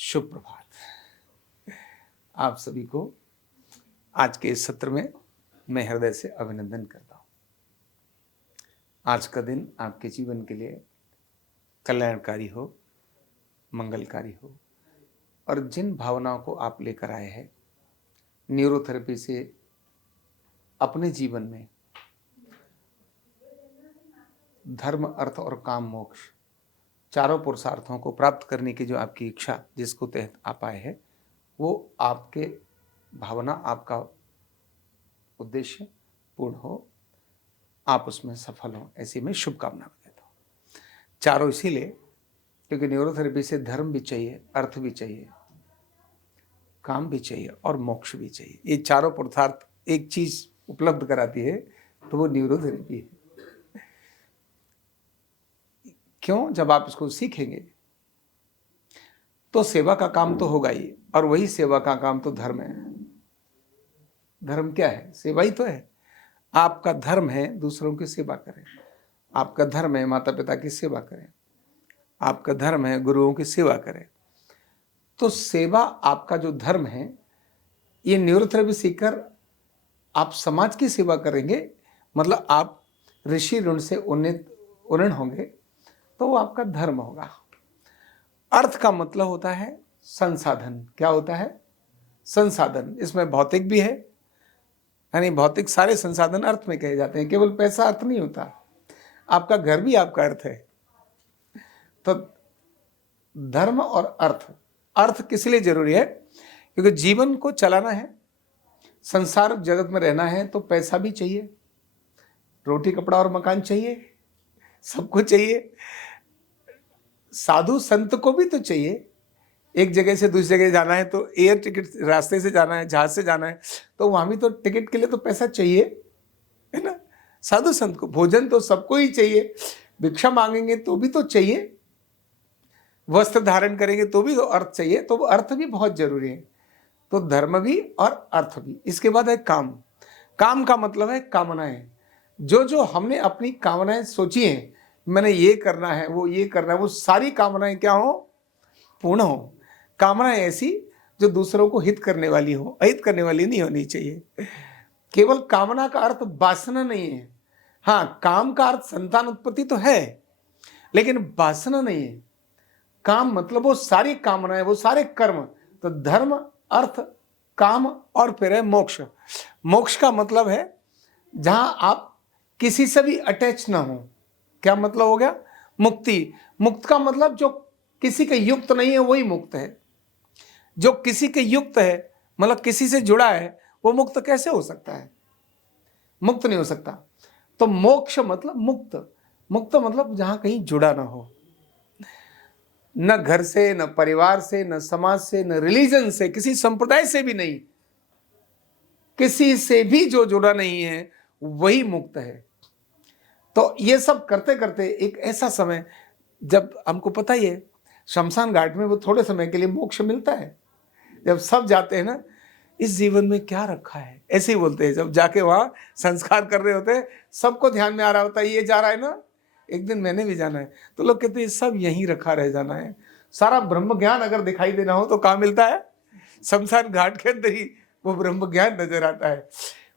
शुभ प्रभात। आप सभी को आज के इस सत्र में मैं हृदय से अभिनंदन करता हूँ। आज का दिन आपके जीवन के लिए कल्याणकारी हो, मंगलकारी हो और जिन भावनाओं को आप लेकर आए हैं न्यूरोथेरेपी से अपने जीवन में धर्म, अर्थ और काम, मोक्ष चारों पुरुषार्थों को प्राप्त करने की जो आपकी इच्छा जिसको तहत आप आए हैं, वो आपके भावना, आपका उद्देश्य पूर्ण हो, आप उसमें सफल हो, ऐसी मैं शुभकामना देता हूँ। चारों इसीलिए क्योंकि न्यूरोथेरेपी से धर्म भी चाहिए, अर्थ भी चाहिए, काम भी चाहिए और मोक्ष भी चाहिए। ये चारों पुरुषार्थ एक चीज उपलब्ध कराती है तो वो न्यूरोथेरेपी है। क्यों? जब आप इसको सीखेंगे तो सेवा का काम तो होगा ही, और वही सेवा का काम तो धर्म है। धर्म क्या है? सेवा ही तो है। आपका धर्म है दूसरों की सेवा करें, आपका धर्म है माता पिता की सेवा करें, आपका धर्म है गुरुओं की सेवा करें। तो सेवा आपका जो धर्म है, ये न्यूरोथेरेपी सीखकर आप समाज की सेवा करेंगे, मतलब आप ऋषि ऋण से उन्नत होंगे, तो वो आपका धर्म होगा। अर्थ का मतलब होता है संसाधन। क्या होता है? संसाधन। इसमें भौतिक भी है, यानी भौतिक सारे संसाधन अर्थ में कहे जाते हैं। केवल पैसा अर्थ नहीं होता, आपका घर भी आपका अर्थ है। तो धर्म और अर्थ, अर्थ किस लिए जरूरी है? क्योंकि जीवन को चलाना है, संसार जगत में रहना है, तो पैसा भी चाहिए, रोटी कपड़ा और मकान चाहिए, सबको चाहिए। साधु संत को भी तो चाहिए। एक जगह से दूसरी जगह जाना है तो एयर टिकट, रास्ते से जाना है, जहाज से जाना है, तो वहां भी तो टिकट के लिए तो पैसा चाहिए, है ना। साधु संत को भोजन तो सबको ही चाहिए, भिक्षा मांगेंगे तो भी तो चाहिए, वस्त्र धारण करेंगे तो भी तो अर्थ चाहिए। तो अर्थ भी बहुत जरूरी है। तो धर्म भी और अर्थ भी। इसके बाद है काम। काम का मतलब है कामनाएं। जो हमने अपनी कामनाएं सोची हैं, मैंने ये करना है, वो ये करना है, वो सारी कामनाएं क्या हो? पूर्ण हो। कामनाएं ऐसी जो दूसरों को हित करने वाली हो, अहित करने वाली नहीं होनी चाहिए। केवल कामना का अर्थ वासना नहीं है। हाँ, काम का अर्थ संतान उत्पत्ति तो है, लेकिन वासना नहीं है। काम मतलब वो सारी कामनाएं, वो सारे कर्म। तो धर्म, अर्थ, काम और फिर है मोक्ष। मोक्ष का मतलब है जहां आप किसी से भी अटैच ना हो। क्या मतलब हो गया? मुक्ति। मुक्त का मतलब जो किसी के युक्त नहीं है वही मुक्त है। जो किसी के युक्त है, मतलब किसी से जुड़ा है, वो मुक्त कैसे हो सकता है? मुक्त नहीं हो सकता। तो मोक्ष मतलब मुक्त। मुक्त मतलब जहां कहीं जुड़ा ना हो, न घर से, न परिवार से, न समाज से, न रिलीजन से, किसी संप्रदाय से भी नहीं, किसी से भी जो जुड़ा नहीं है वही मुक्त है। तो ये सब करते करते एक ऐसा समय, जब हमको पता ही है शमशान घाट में वो थोड़े समय के लिए मोक्ष मिलता है। जब सब जाते हैं ना, इस जीवन में क्या रखा है, ऐसे ही बोलते हैं। जब जाके वहां संस्कार कर रहे होते हैं, सबको ध्यान में आ रहा होता है ये जा रहा है ना, एक दिन मैंने भी जाना है। तो लोग कहते हैं सब यहीं रखा रह जाना है। सारा ब्रह्म ज्ञान अगर दिखाई देना हो तो कहाँ मिलता है? शमशान घाट के अंदर ही वो ब्रह्म ज्ञान नजर आता है।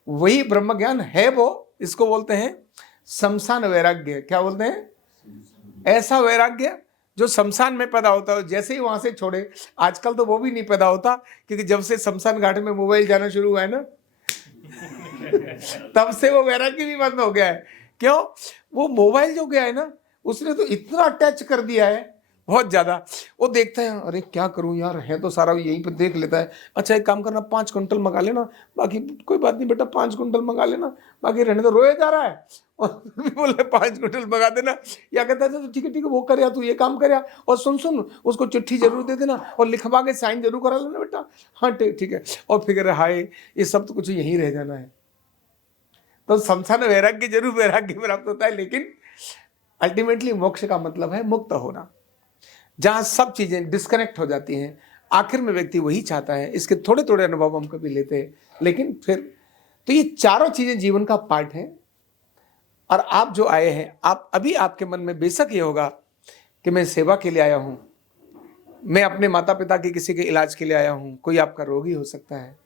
वही ब्रह्म ज्ञान है वो, इसको बोलते हैं शमशान वैराग्य। क्या बोलते हैं? ऐसा वैराग्य जो शमशान में पैदा होता है, जैसे ही वहां से छोड़े। आजकल तो वो भी नहीं पैदा होता, क्योंकि जब से शमशान घाट में मोबाइल जाना शुरू हुआ है ना, तब से वो वैराग्य भी बंद हो गया है। क्यों? वो मोबाइल जो गया है ना, उसने तो इतना अटैच कर दिया है, बहुत ज्यादा। वो देखता है, अरे क्या करूं यार, है तो सारा यहीं पे, देख लेता है। अच्छा एक काम करना, 5 क्विंटल मंगा लेना, बाकी कोई बात नहीं बेटा, 5 क्विंटल मंगा लेना, बाकी रहने तो। रोया जा रहा है और बोले 5 क्विंटल मंगा देना। या कहता है तो ठीक है वो कर, या तू ये काम कर, और सुन उसको चिट्ठी जरूर दे देना और लिखवा के साइन जरूर करा लेना बेटा। हाँ ठीक है। और फिर हाय, ये सब तो कुछ यहीं रह जाना है। तो शमशान वैराग्य जरूर वैराग्य प्राप्त होता है, लेकिन अल्टीमेटली मोक्ष का मतलब है मुक्त होना, जहां सब चीजें डिस्कनेक्ट हो जाती हैं। आखिर में व्यक्ति वही चाहता है। इसके थोड़े थोड़े अनुभव हम कभी लेते हैं, लेकिन फिर तो ये चारों चीजें जीवन का पार्ट है। और आप जो आए हैं, आप अभी आपके मन में बेशक ये होगा कि मैं सेवा के लिए आया हूं, मैं अपने माता पिता के किसी के इलाज के लिए आया हूँ, कोई आपका रोगी हो सकता है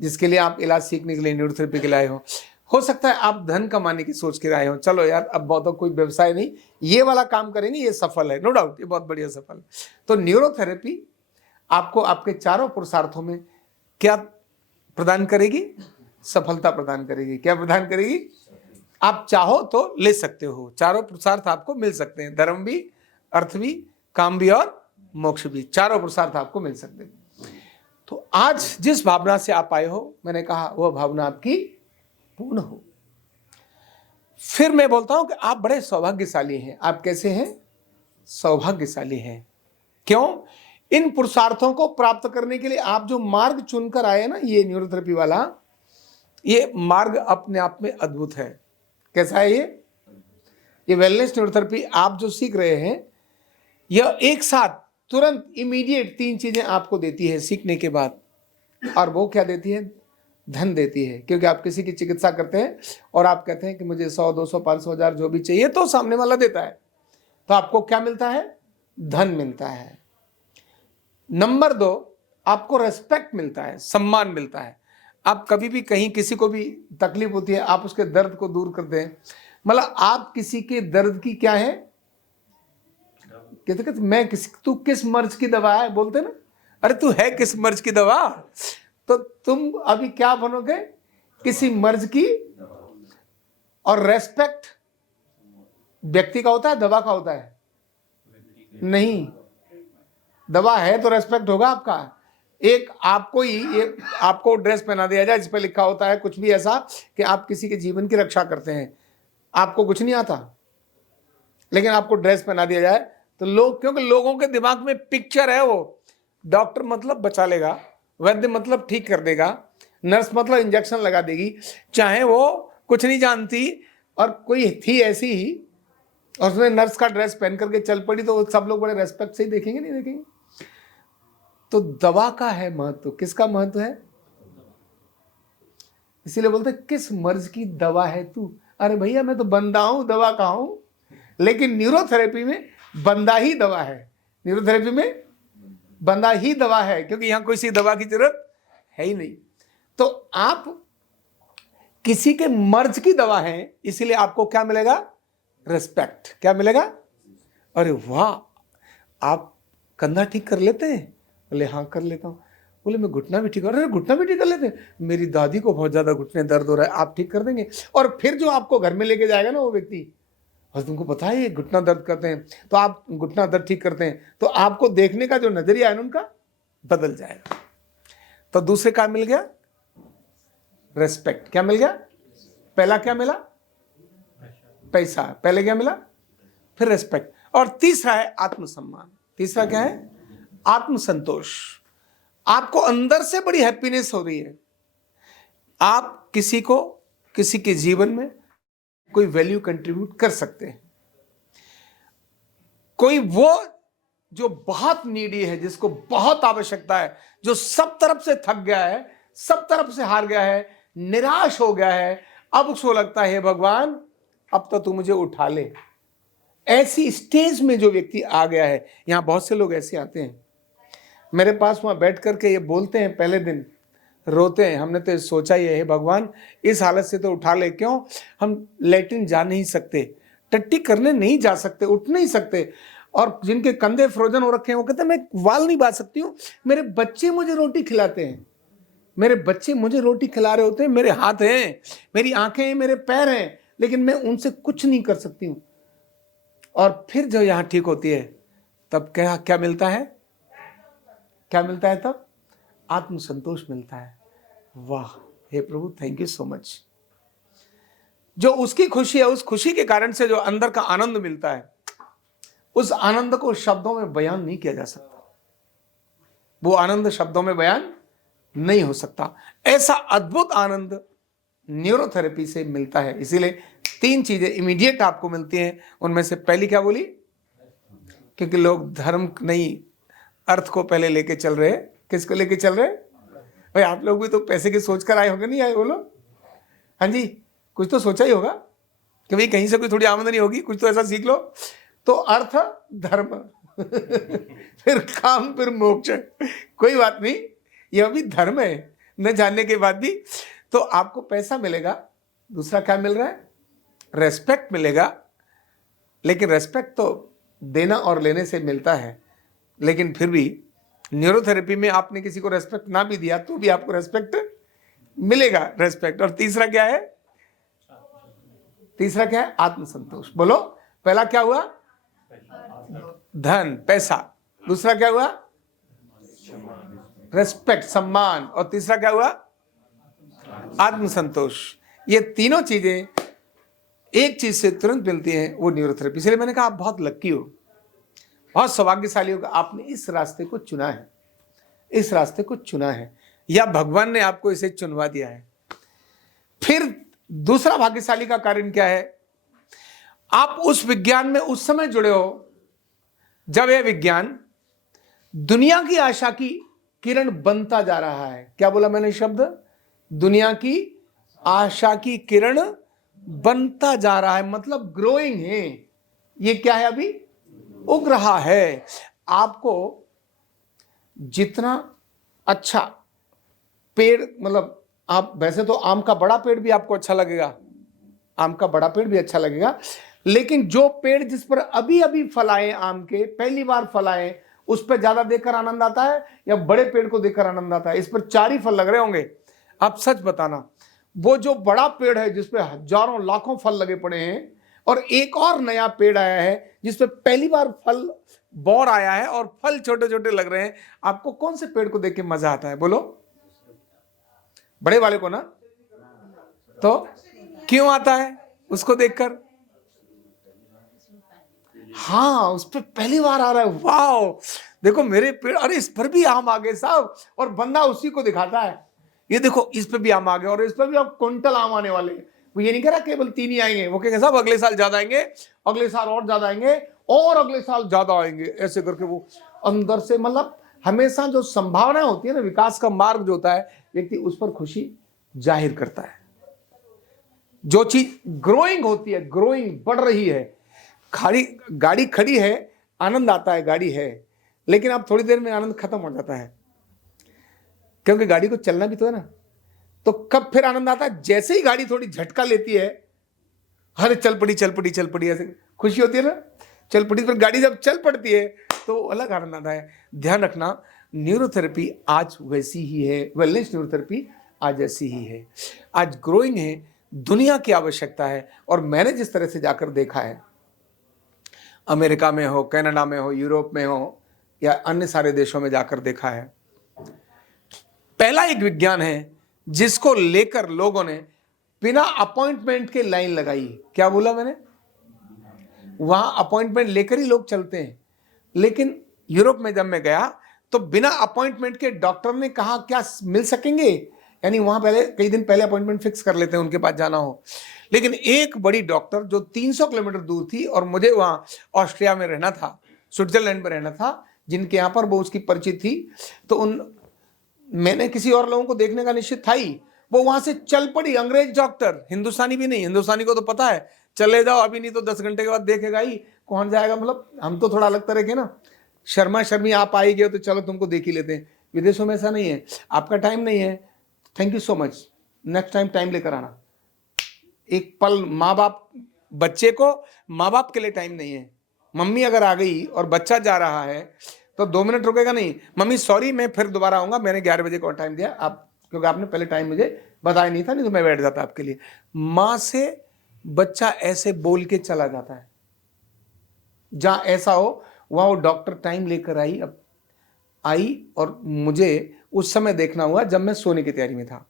जिसके लिए आप इलाज सीखने के लिए न्यूरोथेरेपी के लिए आए हो सकता है आप धन कमाने की सोच के आए हो, चलो यार अब बहुत कोई व्यवसाय नहीं, ये वाला काम करेंगे, ये सफल है, नो डाउट ये बहुत बढ़िया सफल है। तो न्यूरोथेरेपी आपको आपके चारों पुरुषार्थों में क्या प्रदान करेगी? सफलता प्रदान करेगी। क्या प्रदान करेगी? आप चाहो तो ले सकते हो, चारों पुरुषार्थ आपको मिल सकते हैं, धर्म भी, अर्थ भी, काम भी और मोक्ष भी, चारों पुरुषार्थ आपको मिल सकते हैं। तो आज जिस भावना से आप आए हो, मैंने कहा वह भावना आपकी पूर्ण हो। फिर मैं बोलता हूं कि आप बड़े सौभाग्यशाली हैं। आप कैसे हैं? सौभाग्यशाली हैं। क्यों? इन पुरुषार्थों को प्राप्त करने के लिए आप जो मार्ग चुनकर आए ना, ये न्यूरोथेरेपी वाला, ये मार्ग अपने आप में अद्भुत है। कैसा है ये वेलनेस न्यूरोथेरेपी आप जो सीख रहे हैं, यह एक साथ तुरंत इमीडिएट 3 चीजें आपको देती है सीखने के बाद। और वो क्या देती है? धन देती है। क्योंकि आप किसी की चिकित्सा करते हैं और आप कहते हैं कि मुझे 100, 200, 500 हजार जो भी चाहिए, तो सामने वाला देता है, तो आपको क्या मिलता है? धन मिलता है। नंबर 2, आपको रेस्पेक्ट मिलता है, सम्मान मिलता है। आप कभी भी कहीं किसी को भी तकलीफ होती है, आप उसके दर्द को दूर करते हैं, मतलब आप किसी के दर्द की क्या है, कहते मैं तू किस मर्ज की दवा है, बोलते ना, अरे तू है किस मर्ज की दवा, तो तुम अभी क्या बनोगे? किसी मर्ज की। और रेस्पेक्ट व्यक्ति का होता है, दवा का होता है? नहीं, दवा है तो रेस्पेक्ट होगा आपका। एक आपको ड्रेस पहना दिया जाए जिस पर लिखा होता है कुछ भी ऐसा कि आप किसी के जीवन की रक्षा करते हैं, आपको कुछ नहीं आता, लेकिन आपको ड्रेस पहना दिया जाए तो लोग, क्योंकि लोगों के दिमाग में पिक्चर है, वो डॉक्टर मतलब बचा लेगा, वैद्य मतलब ठीक कर देगा, नर्स मतलब इंजेक्शन लगा देगी, चाहे वो कुछ नहीं जानती और कोई थी ऐसी ही और उसने नर्स का ड्रेस पहन करके चल पड़ी, तो सब लोग बड़े रेस्पेक्ट से ही देखेंगे, नहीं देखेंगे? तो दवा का है महत्व। किसका महत्व है? इसीलिए बोलते किस मर्ज की दवा है तू। अरे भैया मैं तो बंदा हूं, दवा का हूं। लेकिन न्यूरोथेरेपी में बंदा ही दवा है। न्यूरोथेरेपी में बंदा ही दवा है, क्योंकि यहां कोई सी दवा की जरूरत है ही नहीं। तो आप किसी के मर्ज की दवा है, इसीलिए आपको क्या मिलेगा? रेस्पेक्ट। क्या मिलेगा? अरे वाह, आप कंधा ठीक कर लेते हैं? बोले हाँ कर लेता हूँ। बोले मैं घुटना भी ठीक कर, अरे घुटना भी ठीक कर लेते हैं? मेरी दादी को बहुत ज्यादा घुटने दर्द हो रहा है, आप ठीक कर देंगे? और फिर जो आपको घर में लेके जाएगा ना वो व्यक्ति, और तुमको पता है ये घुटना दर्द करते हैं, तो आप घुटना दर्द ठीक करते हैं, तो आपको देखने का जो नजरिया है उनका बदल जाएगा। तो दूसरे का मिल गया रेस्पेक्ट। क्या मिल गया? पहला क्या मिला? पैसा। पहले क्या मिला? फिर रेस्पेक्ट। और तीसरा है आत्मसम्मान। तीसरा क्या है? आत्मसंतोष। आपको अंदर से बड़ी हैप्पीनेस हो रही है, आप किसी को, किसी के जीवन में कोई वैल्यू कंट्रीब्यूट कर सकते हैं। कोई वो जो बहुत नीडी है, जिसको बहुत आवश्यकता है, जो सब तरफ से थक गया है, सब तरफ से हार गया है, निराश हो गया है, अब उसको लगता है भगवान अब तो तू मुझे उठा ले। ऐसी स्टेज में जो व्यक्ति आ गया है, यहां बहुत से लोग ऐसे आते हैं मेरे पास, वहां बैठ करके ये बोलते हैं, पहले दिन रोते हैं, हमने तो सोचा ही है भगवान इस हालत से तो उठा ले। क्यों? हम लैट्रिन जा नहीं सकते, टट्टी करने नहीं जा सकते, उठ नहीं सकते, और जिनके कंधे फ्रोजन हो रखे हैं वो कहते हैं मैं वाल नहीं बांध सकती हूँ, मेरे बच्चे मुझे रोटी खिलाते हैं, मेरे बच्चे मुझे रोटी खिला रहे होते हैं, मेरे हाथ हैं, मेरी आंखें हैं, मेरे पैर हैं, लेकिन मैं उनसे कुछ नहीं कर सकती हूँ। और फिर जो यहाँ ठीक होती है तब क्या क्या मिलता है? क्या मिलता है तब? आत्मसंतोष मिलता है। वाह हे प्रभु, थैंक यू सो मच। जो उसकी खुशी है, उस खुशी के कारण से जो अंदर का आनंद मिलता है, उस आनंद को शब्दों में बयान नहीं किया जा सकता। वो आनंद शब्दों में बयान नहीं हो सकता। ऐसा अद्भुत आनंद न्यूरोथेरेपी से मिलता है। इसीलिए 3 चीजें इमीडिएट आपको मिलती हैं। उनमें से पहली क्या बोली? क्योंकि लोग धर्म नहीं, अर्थ को पहले लेके चल रहे हैं। किसको लेके चल रहे हैं भाई? आप लोग भी तो पैसे की सोच कर आए होंगे, नहीं आए बोलो? हाँ जी, कुछ तो सोचा ही होगा कि भाई कहीं से कोई थोड़ी आमदनी होगी, कुछ तो ऐसा सीख लो। तो अर्थ धर्म फिर काम, फिर मोक्ष। कोई बात नहीं, यह भी धर्म है न जानने के बाद भी। तो आपको पैसा मिलेगा, दूसरा क्या मिल रहा है? रेस्पेक्ट मिलेगा। लेकिन रेस्पेक्ट तो देना और लेने से मिलता है, लेकिन फिर भी न्यूरोथेरेपी में आपने किसी को रेस्पेक्ट ना भी दिया तो भी आपको रेस्पेक्ट मिलेगा, रेस्पेक्ट। और तीसरा क्या है? तीसरा क्या है? आत्मसंतोष। बोलो, पहला क्या हुआ? धन, पैसा। दूसरा क्या हुआ? रेस्पेक्ट, सम्मान। और तीसरा क्या हुआ? आत्मसंतोष। ये तीनों चीजें एक चीज से तुरंत मिलती हैं, वो न्यूरोथेरेपी। इसलिए मैंने कहा आप बहुत लक्की हो, बहुत सौभाग्यशाली हो कि आपने इस रास्ते को चुना है, इस रास्ते को चुना है, या भगवान ने आपको इसे चुनवा दिया है। फिर दूसरा भाग्यशाली का कारण क्या है? आप उस विज्ञान में उस समय जुड़े हो जब यह विज्ञान दुनिया की आशा की किरण बनता जा रहा है। क्या बोला मैंने शब्द? दुनिया की आशा की किरण बनता जा रहा है, मतलब ग्रोइंग है। ये क्या है? अभी उग रहा है। आपको जितना अच्छा पेड़, मतलब आप वैसे तो आम का बड़ा पेड़ भी आपको अच्छा लगेगा, आम का बड़ा पेड़ भी अच्छा लगेगा, लेकिन जो पेड़ जिस पर अभी अभी फल आए, आम के पहली बार फल आए, उस पर ज्यादा देखकर आनंद आता है या बड़े पेड़ को देखकर आनंद आता है? इस पर 4 ही फल लग रहे होंगे, आप सच बताना। वो जो बड़ा पेड़ है जिस पे हजारों लाखों फल लगे पड़े हैं, और एक और नया पेड़ आया है जिस पे पहली बार फल बौर आया है और फल छोटे छोटे लग रहे हैं, आपको कौन से पेड़ को देख के मजा आता है? बोलो, बड़े वाले को ना। तो क्यों आता है उसको देखकर? हाँ, उस पर पहली बार आ रहा है, वाह देखो मेरे पेड़, अरे इस पर भी आम आ गए साहब। और बंदा उसी को दिखाता है, ये देखो इस पे भी आम आ गए, और इस पे भी अब क्विंटल आम आने वाले हैं। वो ये नहीं कह रहा केवल 3 ही आएंगे, वो कहेंगे साहब अगले साल ज्यादा आएंगे, अगले साल और ज्यादा आएंगे, और अगले साल ज्यादा आएंगे, ऐसे करके वो अंदर से, मतलब हमेशा जो संभावना होती है ना, विकास का मार्ग जो होता है, व्यक्ति उस पर खुशी जाहिर करता है। जो चीज ग्रोइंग होती है, ग्रोइंग बढ़ रही है, गाड़ी खड़ी है, आनंद आता है, गाड़ी है, लेकिन अब थोड़ी देर में आनंद खत्म हो जाता है, क्योंकि गाड़ी को चलना भी तो है ना। तो कब फिर आनंद आता है? जैसे ही गाड़ी थोड़ी झटका लेती है, अरे चल पड़ी चल पड़ी चल पड़ी, ऐसे खुशी होती है ना, चल पड़ी। फिर गाड़ी जब चल पड़ती है तो अलग आनंद आता है। ध्यान रखना, न्यूरोथेरेपी आज वैसी ही है, वेलनेस न्यूरोथेरेपी आज ऐसी ही है, आज ग्रोइंग है, दुनिया की आवश्यकता है। और मैंने जिस तरह से जाकर देखा है, अमेरिका में हो, कनाडा में हो, यूरोप में हो, या अन्य सारे देशों में जाकर देखा है, पहला एक विज्ञान है जिसको लेकर लोगों ने बिना अपॉइंटमेंट के लाइन लगाई। क्या बोला मैंने? वहां अपॉइंटमेंट लेकर ही लोग चलते हैं, लेकिन यूरोप में जब मैं गया तो बिना अपॉइंटमेंट के डॉक्टर ने कहा क्या मिल सकेंगे, यानी वहां पहले कई दिन पहले अपॉइंटमेंट फिक्स कर लेते हैं उनके पास जाना हो। लेकिन एक बड़ी डॉक्टर जो 300 किलोमीटर दूर थी, और मुझे वहां ऑस्ट्रिया में रहना था, स्विट्जरलैंड में रहना था, जिनके यहाँ पर वो उसकी परिचित थी, तो मैंने किसी और लोगों को देखने का निश्चित था ही, वो वहां से चल पड़ी, अंग्रेज डॉक्टर, हिंदुस्तानी भी नहीं, हिंदुस्तानी को तो पता है चले जाओ अभी नहीं तो 10 घंटे के बाद देखेगा ही, कौन जाएगा। मतलब हम तो थोड़ा अलग तरह के ना, शर्मा शर्मी, आप आई गए तो चलो तुमको देख ही लेते हैं। विदेशों में ऐसा नहीं है, आपका टाइम नहीं है, thank you so much, next time time लेकर आना। एक पल माँ बाप, बच्चे को माँ बाप के लिए टाइम नहीं है। मम्मी अगर आ गई और बच्चा जा रहा है तो 2 मिनट रुकेगा नहीं, मम्मी सॉरी मैं फिर दोबारा आऊंगा, मैंने 11 बजे को टाइम दिया, आप क्योंकि आपने पहले टाइम मुझे बताया नहीं था, नहीं तो मैं बैठ जाता आपके लिए। माँ से बच्चा ऐसे बोल के चला जाता है। जहां ऐसा हो वहां वो डॉक्टर टाइम लेकर आई, और मुझे उस समय देखना हुआ जब मैं सोने की तैयारी में था।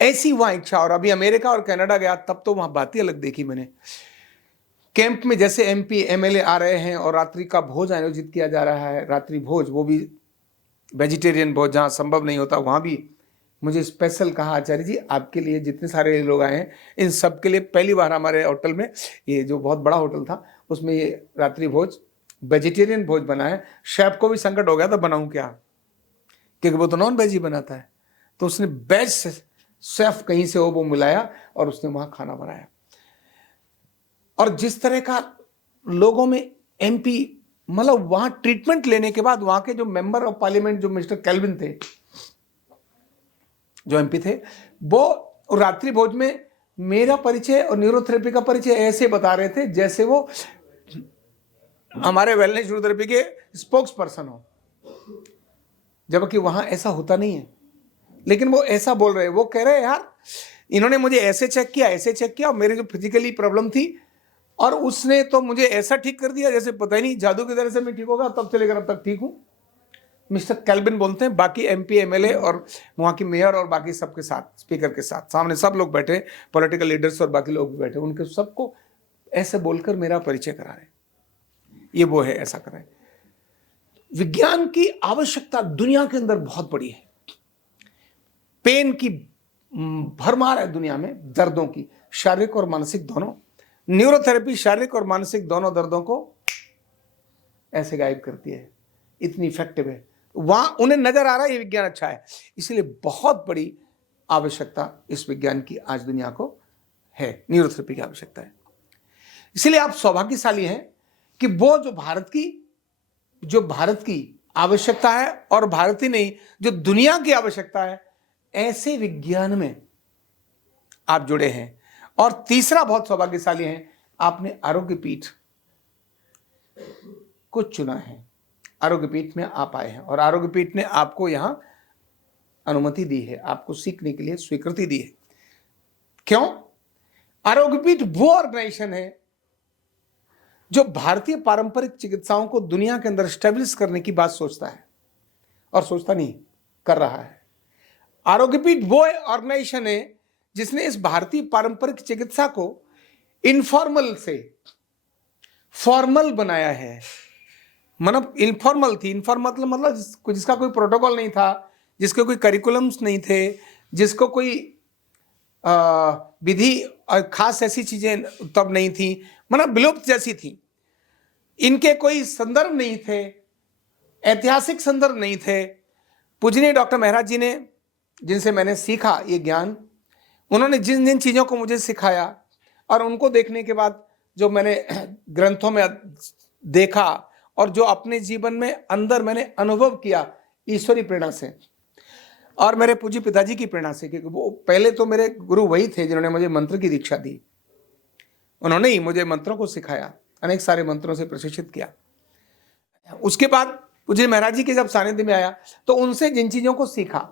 ऐसी वहां इच्छा। और अभी अमेरिका और कनाडा गया तब तो वहां बात ही अलग देखी मैंने। कैंप में जैसे MP MLA आ रहे हैं और रात्रि का भोज आयोजित किया जा रहा है, रात्रि भोज, वो भी वेजिटेरियन भोज, जहाँ संभव नहीं होता वहाँ भी मुझे स्पेशल कहा, आचार्य जी आपके लिए जितने सारे लोग आए हैं इन सब के लिए पहली बार हमारे होटल में, ये जो बहुत बड़ा होटल था उसमें ये रात्रि भोज वेजिटेरियन भोज बना है। शेफ को भी संकट हो गया था बनाऊं क्या, क्योंकि वो तो नॉन वेज ही बनाता है। तो उसने बेस्ट शेफ कहीं से वो मिलाया और उसने वहाँ खाना बनाया। और जिस तरह का लोगों में एमपी, मतलब वहां ट्रीटमेंट लेने के बाद वहां के जो मेंबर ऑफ पार्लियामेंट जो मिस्टर कैल्विन थे, जो एमपी थे, वो रात्रि भोज में मेरा परिचय और न्यूरोथेरेपी का परिचय ऐसे बता रहे थे जैसे वो हमारे वेलनेस न्यूरोथेरेपी के स्पोक्स पर्सन हो, जबकि वहां ऐसा होता नहीं है। लेकिन वो ऐसा बोल रहे, वो कह रहे यार इन्होंने मुझे ऐसे चेक किया, ऐसे चेक किया, और मेरी जो फिजिकली प्रॉब्लम थी और उसने तो मुझे ऐसा ठीक कर दिया जैसे पता ही नहीं जादू की तरह से मैं ठीक होगा, तब से लेकर अब तक ठीक हूं। मिस्टर कैल्विन बोलते हैं। बाकी एमपी एमएलए और वहाँ की मेयर और बाकी सबके साथ, स्पीकर के साथ सामने सब लोग बैठे, पॉलिटिकल लीडर्स और बाकी लोग भी बैठे, उनके सबको ऐसे बोलकर मेरा परिचय करा रहे, ये वो है, ऐसा कर रहे हैं। विज्ञान की आवश्यकता दुनिया के अंदर बहुत बड़ी है। पेन की भरमार है दुनिया में, दर्दों की, शारीरिक और मानसिक दोनों। न्यूरोथेरेपी शारीरिक और मानसिक दोनों दर्दों को ऐसे गायब करती है, इतनी इफेक्टिव है। वहां उन्हें नजर आ रहा है ये विज्ञान अच्छा है, इसलिए बहुत बड़ी आवश्यकता इस विज्ञान की आज दुनिया को है, न्यूरोथेरेपी की आवश्यकता है। इसलिए आप सौभाग्यशाली हैं कि वो जो भारत की आवश्यकता है, और भारत ही नहीं जो दुनिया की आवश्यकता है, ऐसे विज्ञान में आप जुड़े हैं। और तीसरा बहुत सौभाग्यशाली हैं, आपने आरोग्य पीठ को चुना है, आरोग्य पीठ में आप आए हैं और आरोग्य पीठ ने आपको यहां अनुमति दी है, आपको सीखने के लिए स्वीकृति दी है। क्यों? आरोग्य पीठ वो ऑर्गेनाइजेशन है जो भारतीय पारंपरिक चिकित्साओं को दुनिया के अंदर स्टेब्लिश करने की बात सोचता है, और सोचता नहीं, कर रहा है। आरोग्य पीठ वो ऑर्गेनाइजेशन है जिसने इस भारतीय पारंपरिक चिकित्सा को इनफॉर्मल से फॉर्मल बनाया है। मतलब इनफॉर्मल थी, इनफॉर्मल मतलब जिसका कोई प्रोटोकॉल नहीं था, जिसके कोई करिकुलम्स नहीं थे, जिसको कोई विधि और खास ऐसी चीजें तब नहीं थी, मतलब विलुप्त जैसी थी। इनके कोई संदर्भ नहीं थे, ऐतिहासिक संदर्भ नहीं थे। पूजनीय डॉक्टर महाराज जी ने, जिनसे मैंने सीखा ये ज्ञान, उन्होंने जिन जिन चीज़ों को मुझे सिखाया और उनको देखने के बाद जो मैंने ग्रंथों में देखा और जो अपने जीवन में अंदर मैंने अनुभव किया ईश्वरी प्रेरणा से और मेरे पूज्य पिताजी की प्रेरणा से, क्योंकि वो पहले तो मेरे गुरु वही थे जिन्होंने मुझे मंत्र की दीक्षा दी। उन्होंने ही मुझे मंत्रों को सिखाया, अनेक सारे मंत्रों से प्रशिक्षित किया। उसके बाद पूज्य महाराज जी के जब सानिध्य में आया तो उनसे जिन चीज़ों को सीखा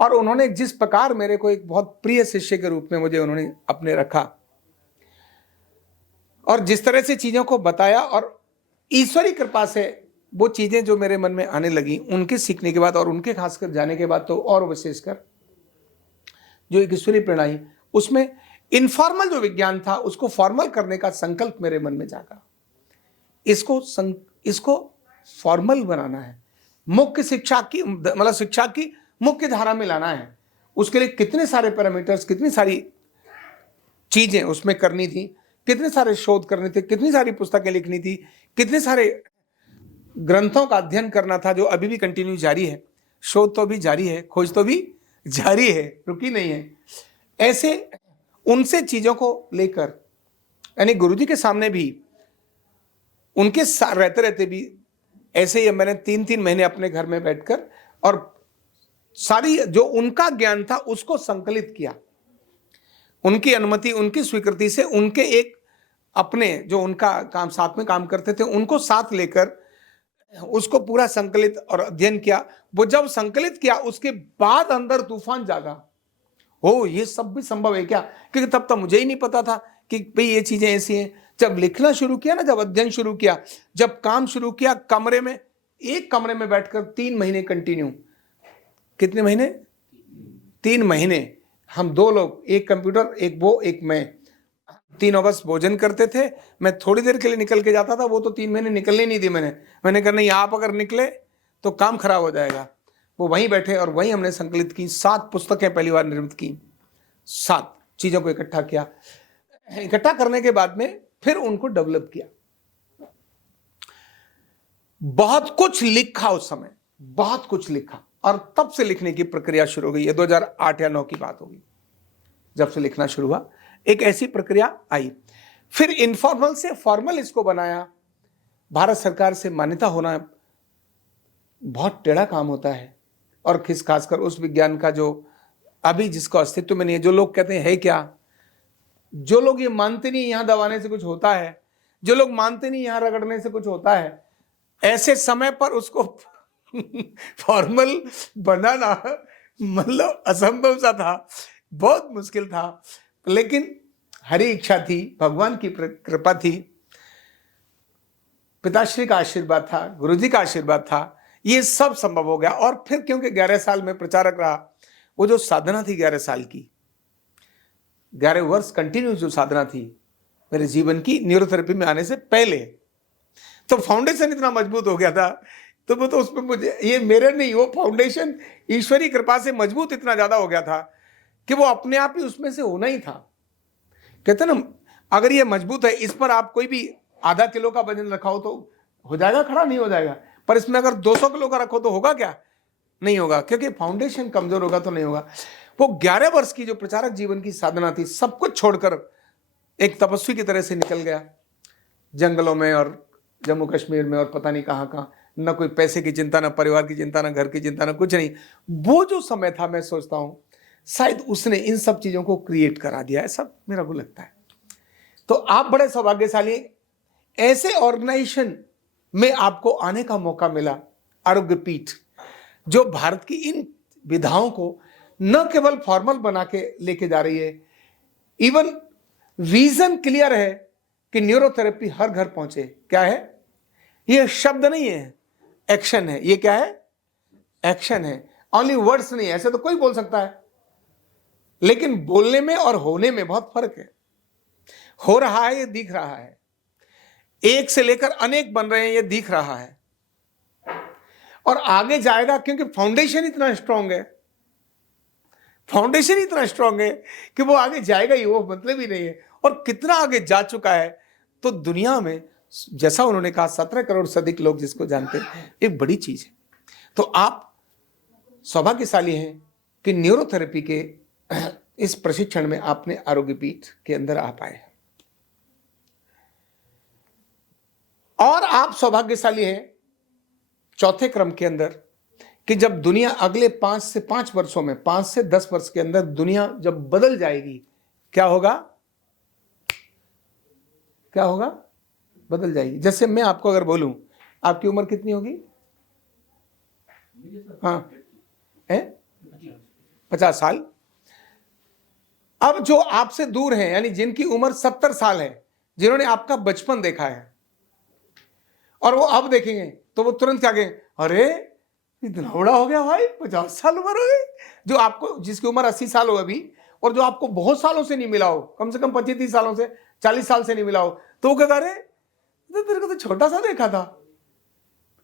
और उन्होंने जिस प्रकार मेरे को एक बहुत प्रिय शिष्य के रूप में मुझे उन्होंने अपने रखा और जिस तरह से चीज़ों को बताया, और ईश्वरी कृपा से वो चीज़ें जो मेरे मन में आने लगी उनके सीखने के बाद और उनके खासकर जाने के बाद, तो और विशेषकर जो एक ईश्वरी प्रणाली, उसमें इनफॉर्मल जो विज्ञान था उसको फॉर्मल करने का संकल्प मेरे मन में जागा। इसको फॉर्मल बनाना है, मुख्य शिक्षा की, मतलब शिक्षा की मुख्य धारा में लाना है। उसके लिए कितने सारे पैरामीटर्स, कितनी सारी चीजें उसमें करनी थी, कितने सारे शोध करने थे, कितनी सारी पुस्तकें लिखनी थी, कितने सारे ग्रंथों का अध्ययन करना था, जो अभी भी कंटिन्यू जारी है। शोध तो भी जारी है, खोज तो भी जारी है, रुकी नहीं है। ऐसे उनसे चीजों को लेकर, यानी गुरुजी के सामने भी उनके साथ रहते रहते भी ऐसे ही मैंने 3-3 महीने अपने घर में बैठकर और सारी जो उनका ज्ञान था उसको संकलित किया। उनकी अनुमति, उनकी स्वीकृति से, उनके एक अपने जो उनका काम साथ में काम करते थे उनको साथ लेकर उसको पूरा संकलित और अध्ययन किया। वो जब संकलित किया उसके बाद अंदर तूफान जागा, हो ये सब भी संभव है क्या? क्योंकि तब तक मुझे ही नहीं पता था कि भाई ये चीजें ऐसी हैं। जब लिखना शुरू किया ना, जब अध्ययन शुरू किया, जब काम शुरू किया, कमरे में, एक कमरे में बैठकर 3 महीने कंटिन्यू, कितने महीने? 3 महीने हम 2 लोग, एक कंप्यूटर, एक वो, एक मैं, तीनों बस भोजन करते थे। मैं थोड़ी देर के लिए निकल के जाता था, वो तो 3 महीने निकलने नहीं दी मैंने कहा नहीं, आप अगर निकले तो काम खराब हो जाएगा। वो वहीं बैठे और वहीं हमने संकलित की 7 पुस्तकें पहली बार निर्मित की। 7 चीजों को इकट्ठा किया। इकट्ठा करने के बाद में फिर उनको डेवलप किया। बहुत कुछ लिखा उस समय, बहुत कुछ लिखा, और तब से लिखने की प्रक्रिया शुरू हो गई। ये 2008 या 9 की बात होगी जब से लिखना शुरू हुआ। एक ऐसी प्रक्रिया आई, फिर इनफॉर्मल से फॉर्मल इसको बनाया। भारत सरकार से मान्यता होना बहुत टेढ़ा काम होता है। और खासकर उस विज्ञान का जो अभी जिसका अस्तित्व में नहीं है, जो लोग कहते हैं है क्या, जो लोग ये मानते नहीं यहां दबाने से कुछ होता है, जो लोग मानते नहीं यहां रगड़ने से कुछ होता है, ऐसे समय पर उसको फॉर्मल बनाना मतलब असंभव सा था, बहुत मुश्किल था। लेकिन हरी इच्छा थी, भगवान की कृपा थी, पिताश्री का आशीर्वाद था, गुरुजी का आशीर्वाद था, ये सब संभव हो गया। और फिर क्योंकि 11 साल में प्रचारक रहा, वो जो साधना थी 11 साल की, 11 वर्ष कंटिन्यूस जो साधना थी मेरे जीवन की न्यूरोथेरेपी में आने से पहले, तो फाउंडेशन इतना मजबूत हो गया था। तो वो तो उसमें मुझे ये मेरे नहीं, वो फाउंडेशन ईश्वरी कृपा से मजबूत इतना ज्यादा हो गया था कि वो अपने आप ही उसमें से होना ही था। कहते ना, अगर ये मजबूत है, इस पर आप कोई भी आधा किलो का वजन रखाओ तो हो जाएगा खड़ा, नहीं हो जाएगा। पर इसमें अगर 200 किलो का रखो तो होगा क्या? नहीं होगा, क्योंकि फाउंडेशन कमजोर होगा तो नहीं होगा। वो 11 वर्ष की जो प्रचारक जीवन की साधना थी, सब कुछ छोड़कर एक तपस्वी की तरह से निकल गया जंगलों में और जम्मू कश्मीर में और पता नहीं कहां कहां, न कोई पैसे की चिंता, न परिवार की चिंता, न घर की चिंता, न कुछ नहीं। वो जो समय था, मैं सोचता हूं शायद उसने इन सब चीजों को क्रिएट करा दिया है, सब मेरा को लगता है। तो आप बड़े सौभाग्यशाली, ऐसे ऑर्गेनाइजेशन में आपको आने का मौका मिला, आरोग्य पीठ, जो भारत की इन विधाओं को न केवल फॉर्मल बना के लेके जा रही है, इवन विजन क्लियर है कि न्यूरोथेरेपी हर घर पहुंचे। क्या है ये? शब्द नहीं है, एक्शन है। ये क्या है? एक्शन है, ओनली वर्ड्स नहीं है। ऐसे तो कोई बोल सकता है, लेकिन बोलने में और होने में बहुत फर्क है। हो रहा है, ये दिख रहा है, एक से लेकर अनेक बन रहे हैं, ये दिख रहा है, और आगे जाएगा, क्योंकि फाउंडेशन इतना स्ट्रांग है, फाउंडेशन इतना स्ट्रांग है कि वो आगे जाएगा ही, वो मतलब ही नहीं है। और कितना आगे जा चुका है, तो दुनिया में जैसा उन्होंने कहा 17 करोड़ से अधिक लोग जिसको जानते हैं, एक बड़ी चीज है। तो आप सौभाग्यशाली हैं कि न्यूरोथेरेपी के इस प्रशिक्षण में आपने आरोग्य पीठ के अंदर आ पाए, और आप सौभाग्यशाली हैं चौथे क्रम के अंदर कि जब दुनिया अगले 5 से 5 वर्षों में, 5 से 10 वर्ष के अंदर दुनिया जब बदल जाएगी, क्या होगा? क्या होगा? बदल जाएगी। जैसे मैं आपको अगर बोलूं, आपकी उम्र कितनी होगी? हाँ है 50 साल। अब जो आपसे दूर हैं, यानी जिनकी उम्र 70 साल है, जिन्होंने आपका बचपन देखा है, और वो अब देखेंगे तो वो तुरंत क्या कहेंगे, अरे इतना बड़ा हो गया भाई, 50 साल उम्र हो गई। जो आपको, जिसकी उम्र 80 साल हो अभी, और जो आपको बहुत सालों से नहीं मिला हो, कम से कम 25-30 सालों से, 40 साल से नहीं मिला हो, तो वो क्या कह रहे, तो तेरे को तो छोटा सा देखा था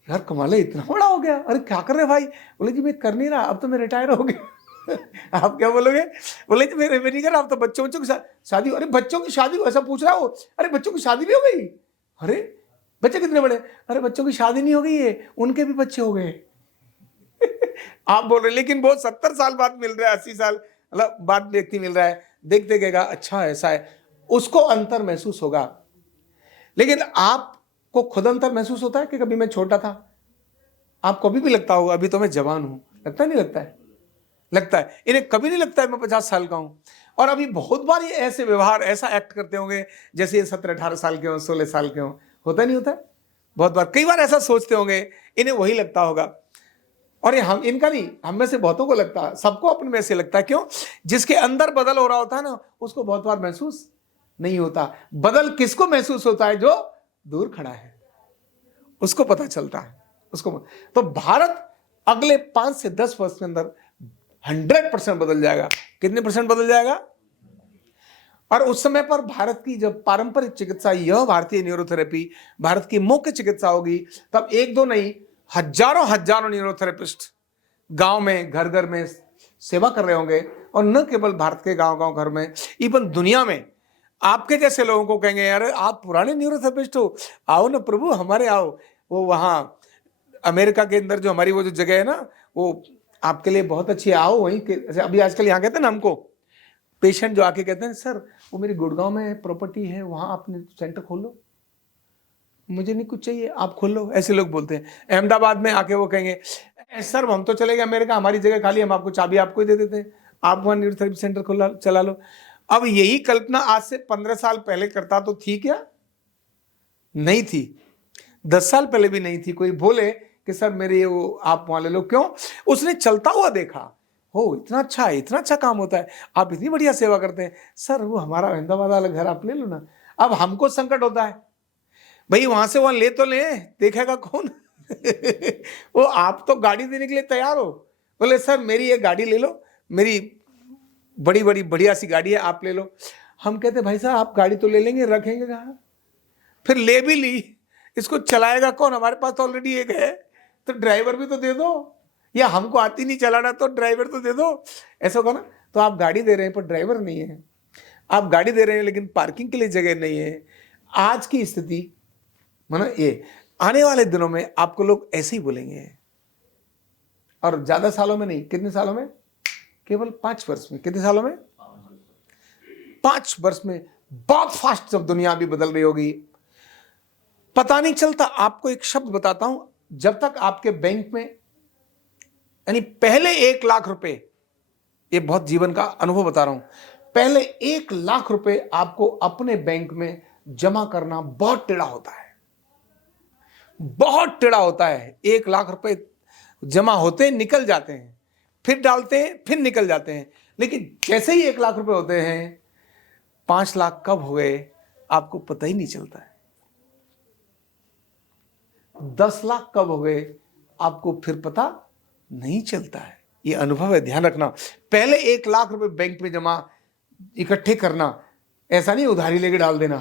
यार, कमाल है, इतना बड़ा हो गया। अरे क्या कर रहे भाई? बोले जी मैं कर नहीं रहा, अब तो मैं रिटायर हो गया। आप क्या बोलोगे? बोले जी मैं नहीं कर रहा, अब तो बच्चों की शादी। अरे बच्चों की शादी ऐसा पूछ रहा हो? अरे बच्चों की शादी भी हो गई? अरे बच्चे कितने बड़े? अरे बच्चों की शादी नहीं हो गई है, उनके भी बच्चे हो गए। आप बोल रहे, लेकिन वो 70 साल बाद मिल रहा है, 80 साल मतलब बाद व्यक्ति मिल रहा है, देखते कहेगा अच्छा ऐसा है, उसको अंतर महसूस होगा। लेकिन आपको खुद अंतर महसूस होता है कि कभी मैं छोटा था? आपको अभी भी लगता होगा अभी तो मैं जवान हूं, लगता नहीं लगता है? लगता है। इन्हें कभी नहीं लगता है मैं 50 साल का हूं। और अभी बहुत बार ये ऐसे व्यवहार, ऐसा एक्ट करते होंगे जैसे ये 17-18 साल के हो, 16 साल के हो। होता नहीं होता? बहुत बार, कई बार ऐसा सोचते होंगे, इन्हें वही लगता होगा। और ये हम, इनका नहीं, हम में से बहुतों को लगता है, सबको अपने में से लगता है। क्यों? जिसके अंदर बदल हो रहा होता है ना, उसको बहुत बार महसूस नहीं होता। बदल किसको महसूस होता है? जो दूर खड़ा है, उसको पता चलता है उसको। तो भारत अगले 5 से 10 वर्ष के अंदर 100% बदल जाएगा। कितने % बदल जाएगा? और उस समय पर भारत की जब पारंपरिक चिकित्सा, यह भारतीय न्यूरोथेरेपी भारत की मुख्य चिकित्सा होगी, तब एक दो नहीं, हजारों न्यूरोथेरेपिस्ट गांव में, घर घर में सेवा कर रहे होंगे। और न केवल भारत के गांव घर में, इवन दुनिया में आपके जैसे लोगों को कहेंगे, यार आप पुराने न्यूरोथेरेपिस्ट हो, आओ ना प्रभु हमारे आओ। वो वहां अमेरिका के अंदर जो हमारी वो जो जगह है ना, वो आपके लिए बहुत अच्छी है, आओ वहीं के। अभी आजकल यहाँ कहते हैं ना हमको, पेशेंट जो आके कहते हैं सर वो मेरी गुड़गांव में प्रॉपर्टी है, वहां आपने सेंटर खोल लो। मुझे नहीं कुछ चाहिए, आप खोल लो, ऐसे लोग बोलते हैं। अहमदाबाद में आके वो कहेंगे सर हम तो चले गए अमेरिका, हमारी जगह खाली, हम आपको चाबी आपको ही दे देते हैं, आप वहाँ न्यूरोथेरेपी सेंटर खोला चला लो। अब यही कल्पना आज से 15 साल पहले करता तो थी क्या? नहीं थी। 10 साल पहले भी नहीं थी। कोई बोले कि सर मेरे ये वो आप वहाँ ले लो, क्यों? उसने चलता हुआ देखा, हो इतना अच्छा है, इतना अच्छा काम होता है, आप इतनी बढ़िया सेवा करते हैं, सर वो हमारा अहमदाबाद वाला घर आप ले लो ना। अब हमको संकट होता है, भाई वहां से वहां ले तो ले, देखेगा कौन? वो आप तो गाड़ी देने के लिए तैयार हो, बोले सर मेरी ये गाड़ी ले लो, मेरी बड़ी बड़ी बढ़िया सी गाड़ी है, आप ले लो। हम कहते भाई साहब आप गाड़ी तो ले लेंगे, रखेंगे कहाँ? फिर ले भी ली, इसको चलाएगा कौन? हमारे पास तो ऑलरेडी एक है, तो ड्राइवर भी तो दे दो, या हमको आती नहीं चलाना तो ड्राइवर तो दे दो, ऐसा होगा ना। तो आप गाड़ी दे रहे हैं पर ड्राइवर नहीं है, आप गाड़ी दे रहे हैं लेकिन पार्किंग के लिए जगह नहीं है। आज की स्थिति मतलब ये, आने वाले दिनों में आपको लोग ऐसे ही बोलेंगे, और ज्यादा सालों में नहीं, कितने सालों में? केवल 5 वर्ष में। कितने सालों में? 5 वर्ष में। बहुत फास्ट जब दुनिया अभी बदल रही होगी, पता नहीं चलता। आपको एक शब्द बताता हूं, जब तक आपके बैंक में, यानी पहले 1 लाख रुपए, ये बहुत जीवन का अनुभव बता रहा हूं, पहले 1 लाख रुपए आपको अपने बैंक में जमा करना बहुत टेढ़ा होता है, बहुत टेढ़ा होता है। 1 लाख रुपए जमा होते हैं, निकल जाते हैं, फिर डालते हैं, फिर निकल जाते हैं। लेकिन जैसे ही 1 लाख रुपए होते हैं, 5 लाख कब हो गए आपको पता ही नहीं चलता है, 10 लाख कब हो गए आपको फिर पता नहीं चलता है। ये अनुभव है, ध्यान रखना। पहले 1 लाख रुपए बैंक में जमा इकट्ठे करना, ऐसा नहीं उधारी लेके डाल देना।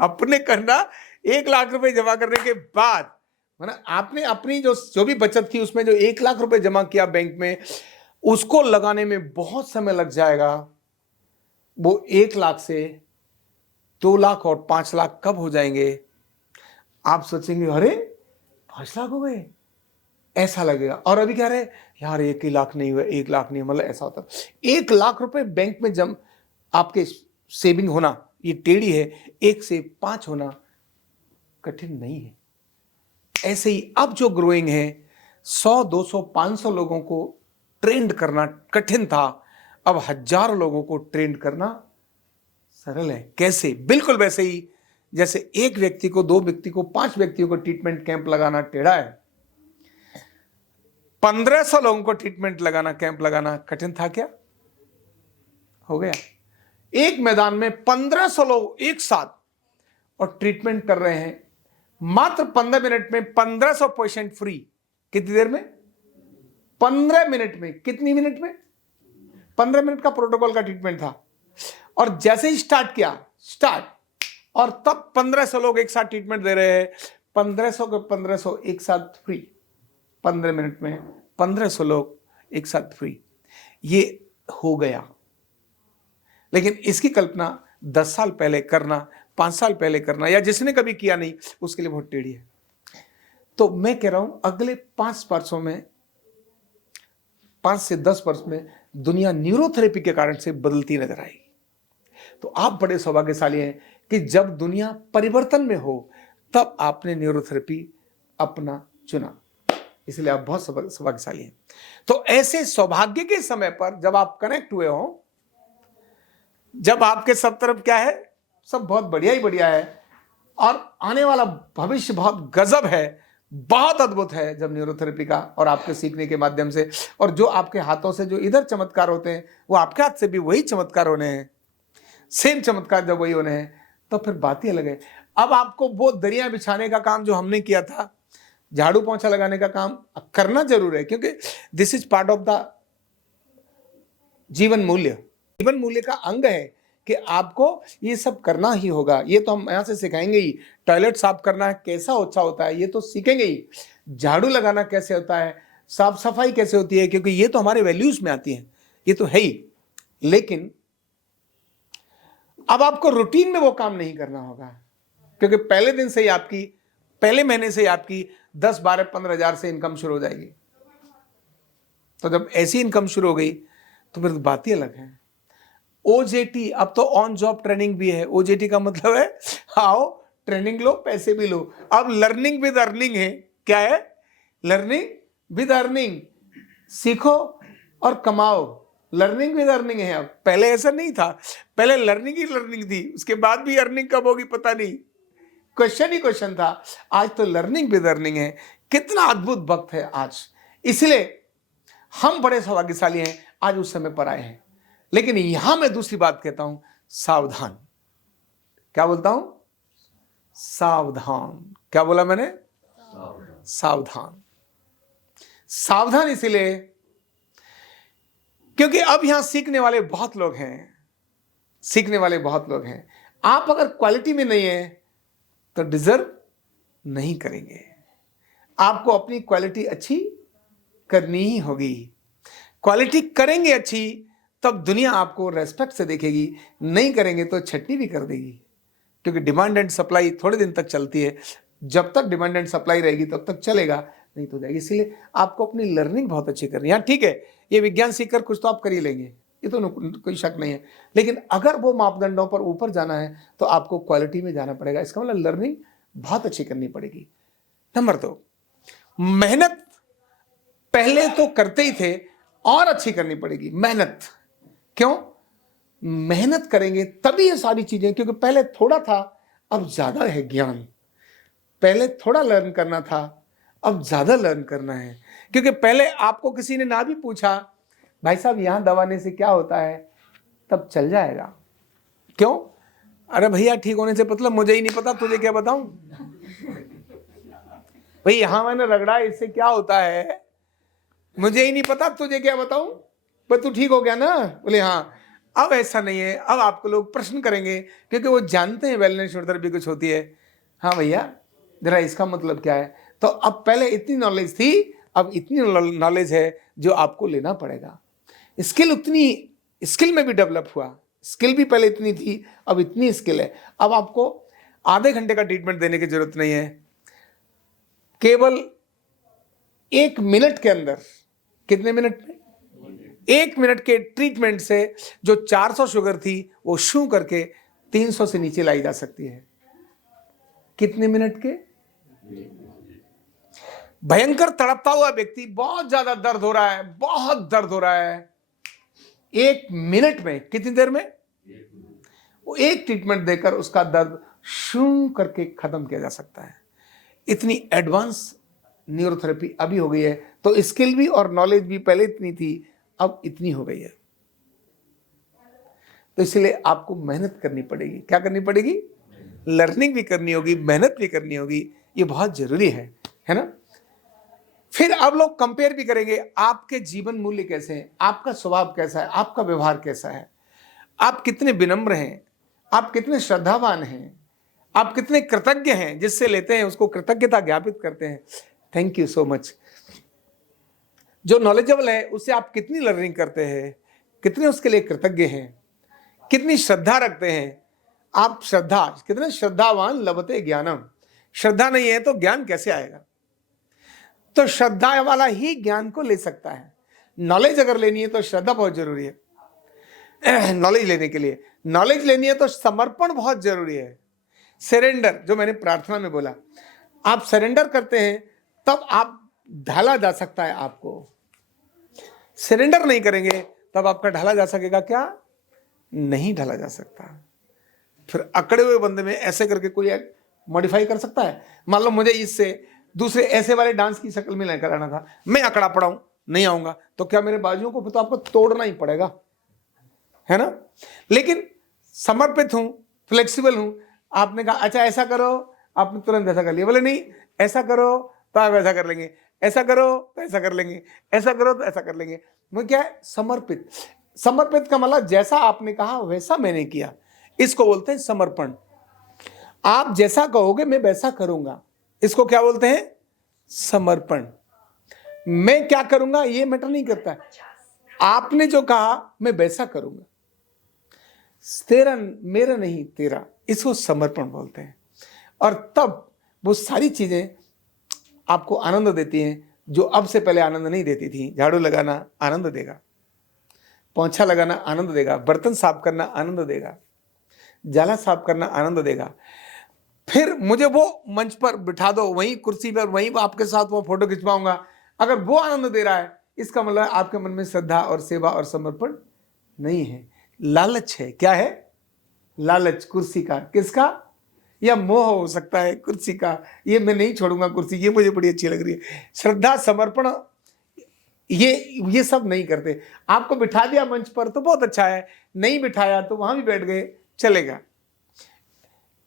अपने करना। 1 लाख रुपए जमा करने के बाद, मतलब आपने अपनी जो भी बचत की उसमें जो 1 लाख रुपए जमा किया बैंक में, उसको लगाने में बहुत समय लग जाएगा। वो 1 लाख से 2 लाख और 5 लाख कब हो जाएंगे आप सोचेंगे अरे 5 लाख हो गए, ऐसा लगेगा। और अभी कह रहे यार 1 ही लाख नहीं हुआ, 1 लाख नहीं, मतलब ऐसा होता। 1 लाख रुपए बैंक में जम आपके सेविंग होना ये टेढ़ी है, 1 से 5 होना कठिन नहीं है। ऐसे ही अब जो ग्रोइंग है, 100, 200, 500 लोगों को ट्रेंड करना कठिन था, अब 1000 लोगों को ट्रेंड करना सरल है। कैसे? बिल्कुल वैसे ही जैसे 1 व्यक्ति को, 2 व्यक्ति को, 5 व्यक्तियों को ट्रीटमेंट कैंप लगाना टेढ़ा है, 1500 लोगों को ट्रीटमेंट लगाना, कैंप लगाना कठिन था क्या? हो गया। एक मैदान में 1500 लोग एक साथ और ट्रीटमेंट कर रहे हैं, मात्र 15 मिनट में 1500 पेशेंट फ्री। कितनी देर में? 15 मिनट में। कितनी मिनट में? 15 मिनट का प्रोटोकॉल का ट्रीटमेंट था। और जैसे ही स्टार्ट किया, और तब 1500 लोग एक साथ ट्रीटमेंट दे रहे हैं, 1500 के 1500 एक साथ फ्री। 15 मिनट में 1500 लोग एक साथ फ्री। ये हो गया। लेकिन इसकी कल्पना 10 साल पहले करना, 5 साल पहले करना, या जिसने कभी किया नहीं उसके लिए बहुत टेढ़ी है। तो मैं कह रहा हूं अगले 5 वर्षों में, 5 से 10 वर्ष में दुनिया न्यूरोथेरेपी के कारण से बदलती नजर आएगी। तो आप बड़े सौभाग्यशाली हैं कि जब दुनिया परिवर्तन में हो तब आपने न्यूरोथेरेपी अपना चुना, इसलिए आप बहुत सौभाग्यशाली हैं। तो ऐसे सौभाग्य के समय पर जब आप कनेक्ट हुए हो, जब आपके सब तरफ क्या है, सब बहुत बढ़िया ही बढ़िया है, और आने वाला भविष्य बहुत गजब है, बहुत अद्भुत है जब न्यूरोथेरेपी का और आपके सीखने के माध्यम से, और जो आपके हाथों से जो इधर चमत्कार होते हैं वो आपके हाथ से भी वही चमत्कार होने हैं, सेम चमत्कार जब वही होने हैं, तो फिर बात ही अलग है। अब आपको वो दरिया बिछाने का काम जो हमने किया था, झाड़ू पोंछा लगाने का काम करना जरूर है, क्योंकि this is part of the जीवन मूल्य। जीवन मूल्य का अंग है कि आपको ये सब करना ही होगा। ये तो हम यहाँ से सिखाएंगे ही, टॉयलेट साफ करना कैसा अच्छा होता है ये तो सीखेंगे ही, झाड़ू लगाना कैसे होता है, साफ सफाई कैसे होती है, क्योंकि ये तो हमारे वैल्यूज में आती है, ये तो है ही। लेकिन अब आपको रूटीन में वो काम नहीं करना होगा, क्योंकि पहले दिन से ही आपकी, पहले महीने से ही आपकी 10, 12, 15 हजार से इनकम शुरू हो जाएगी। तो जब ऐसी इनकम शुरू हो गई तो फिर बात ही अलग है। ओजेटी, अब तो ऑन जॉब ट्रेनिंग भी है। ओजेटी का मतलब है आओ ट्रेनिंग लो, पैसे भी लो। अब लर्निंग विद अर्निंग है। क्या है? Learning with earning. सीखो और कमाओ। लर्निंग विद अर्निंग है। अब पहले ऐसा नहीं था, पहले लर्निंग ही लर्निंग थी, उसके बाद भी अर्निंग कब होगी पता नहीं, क्वेश्चन ही क्वेश्चन था। आज तो लर्निंग विद अर्निंग है। कितना अद्भुत वक्त है आज। इसलिए हम बड़े सौभाग्यशाली हैं, आज उस समय पर आए हैं। लेकिन यहां मैं दूसरी बात कहता हूं, सावधान। क्या बोलता हूं? सावधान। क्या बोला मैंने? सावधान। सावधान इसलिए क्योंकि अब यहां सीखने वाले बहुत लोग हैं, सीखने वाले बहुत लोग हैं। आप अगर क्वालिटी में नहीं है तो डिजर्व नहीं करेंगे। आपको अपनी क्वालिटी अच्छी करनी ही होगी। क्वालिटी करेंगे अच्छी तब दुनिया आपको रेस्पेक्ट से देखेगी, नहीं करेंगे तो छट्टी भी कर देगी। क्योंकि डिमांड एंड सप्लाई थोड़े दिन तक चलती है, जब तक डिमांड एंड सप्लाई रहेगी तब तक चलेगा, नहीं तो जाएगी। इसलिए आपको अपनी लर्निंग बहुत अच्छी करनी है। हाँ ठीक है, ये विज्ञान सीखकर कुछ तो आप कर ही लेंगे, ये तो कोई शक नहीं है। लेकिन अगर वो मापदंडों पर ऊपर जाना है तो आपको क्वालिटी में जाना पड़ेगा। इसका मतलब लर्निंग बहुत अच्छी करनी पड़ेगी। नंबर 2, मेहनत पहले तो करते ही थे, और अच्छी करनी पड़ेगी मेहनत। क्यों? मेहनत करेंगे तभी ये सारी चीजें, क्योंकि पहले थोड़ा था अब ज्यादा है ज्ञान। पहले थोड़ा लर्न करना था, अब ज्यादा लर्न करना है। क्योंकि पहले आपको किसी ने ना भी पूछा, भाई साहब यहां दबाने से क्या होता है, तब चल जाएगा। क्यों? अरे भैया ठीक होने से मतलब मुझे ही नहीं पता, तुझे क्या बताऊं? भाई यहां मैंने रगड़ा, इससे क्या होता है, मुझे ही नहीं पता, तुझे क्या बताऊं? पर तू ठीक हो गया ना? बोले हाँ। अब ऐसा नहीं है, अब आपको लोग प्रश्न करेंगे, क्योंकि वो जानते हैं वेलनेस उधर भी कुछ होती है। हाँ भैया जरा इसका मतलब क्या है? तो अब पहले इतनी नॉलेज थी, अब इतनी नॉलेज है जो आपको लेना पड़ेगा। स्किल उतनी, स्किल में भी डेवलप हुआ। स्किल भी पहले इतनी थी, अब इतनी स्किल है। अब आपको आधे घंटे का ट्रीटमेंट देने की जरूरत नहीं है, केवल 1 मिनट के अंदर। कितने मिनट में? 1 मिनट के ट्रीटमेंट से जो 400 शुगर थी वो शू करके 300 से नीचे लाई जा सकती है। कितने मिनट के? भयंकर तड़पता हुआ व्यक्ति, बहुत ज्यादा दर्द हो रहा है, बहुत दर्द हो रहा है, 1 मिनट में, कितनी देर में? वो एक ट्रीटमेंट देकर उसका दर्द शू करके खत्म किया जा सकता है। इतनी एडवांस न्यूरोथेरेपी अभी हो गई है। तो स्किल भी और नॉलेज भी पहले इतनी थी, अब इतनी हो गई है। तो इसलिए आपको मेहनत करनी पड़ेगी। क्या करनी पड़ेगी? लर्निंग भी करनी होगी, मेहनत भी करनी होगी। ये बहुत जरूरी है ना? फिर अब लोग कंपेयर भी करेंगे, आपके जीवन मूल्य कैसे हैं, आपका स्वभाव कैसा है, आपका व्यवहार कैसा है, आप कितने विनम्र हैं, आप कितने श्रद्धावान हैं, आप कितने कृतज्ञ हैं, जिससे लेते हैं उसको कृतज्ञता ज्ञापित करते हैं, थैंक यू सो मच। जो नॉलेजेबल है उससे आप कितनी लर्निंग करते हैं, कितने उसके लिए कृतज्ञ हैं, कितनी श्रद्धा रखते हैं आप। श्रद्धा, कितने श्रद्धावान लभते ज्ञानम। श्रद्धा नहीं है तो ज्ञान कैसे आएगा? तो श्रद्धा वाला ही ज्ञान को ले सकता है। नॉलेज अगर लेनी है तो श्रद्धा बहुत जरूरी है। नॉलेज लेने के लिए, नॉलेज लेनी है तो समर्पण बहुत जरूरी है। सरेंडर, जो मैंने प्रार्थना में बोला, आप सरेंडर करते हैं तब आप ढाला जा सकता है आपको। सरेंडर नहीं करेंगे तब आपका ढाला जा सकेगा क्या? नहीं ढाला जा सकता। फिर अकड़े हुए बंदे में ऐसे करके कोई मॉडिफाई कर सकता है? मान लो मुझे इससे दूसरे ऐसे वाले डांस की शक्ल में नहीं कराना था, मैं अकड़ा पड़ा हूं, नहीं आऊंगा, तो क्या मेरे बाजुओं को तो आपको तोड़ना ही पड़ेगा, है ना? लेकिन समर्पित हूं, फ्लेक्सिबल हूं, आपने कहा अच्छा ऐसा करो, आपने तुरंत ऐसा कर लिया। बोले नहीं ऐसा करो तो आप ऐसा कर लेंगे, ऐसा करो तो ऐसा कर लेंगे, ऐसा करो तो ऐसा कर लेंगे। मैं क्या है? समर्पित। समर्पित का मतलब जैसा आपने कहा वैसा मैंने किया, इसको बोलते हैं समर्पण। आप जैसा कहोगे मैं वैसा करूंगा, इसको क्या बोलते हैं? समर्पण। मैं क्या करूंगा ये मैटर नहीं करता है, आपने जो कहा मैं वैसा करूंगा, तेरा मेरा नहीं तेरा, इसको समर्पण बोलते हैं। और तब वो सारी चीजें आपको आनंद देती हैं जो अब से पहले आनंद नहीं देती थी। झाड़ू लगाना आनंद देगा, पोंछा लगाना आनंद देगा, बर्तन साफ करना आनंद देगा, जाला साफ करना आनंद देगा, फिर मुझे वो मंच पर बिठा दो, वहीं कुर्सी पर, वहीं आपके साथ वो फोटो खिंचवाऊंगा। अगर वो आनंद दे रहा है, इसका मतलब आपके मन में श्रद्धा और सेवा और समर्पण नहीं है, लालच है। क्या है? लालच कुर्सी का। किसका? या मोह हो सकता है कुर्सी का, ये मैं नहीं छोड़ूंगा कुर्सी, ये मुझे बड़ी अच्छी लग रही है। श्रद्धा समर्पण ये सब नहीं करते। आपको बिठा दिया मंच पर तो बहुत अच्छा है, नहीं बिठाया तो वहां भी बैठ गए, चलेगा।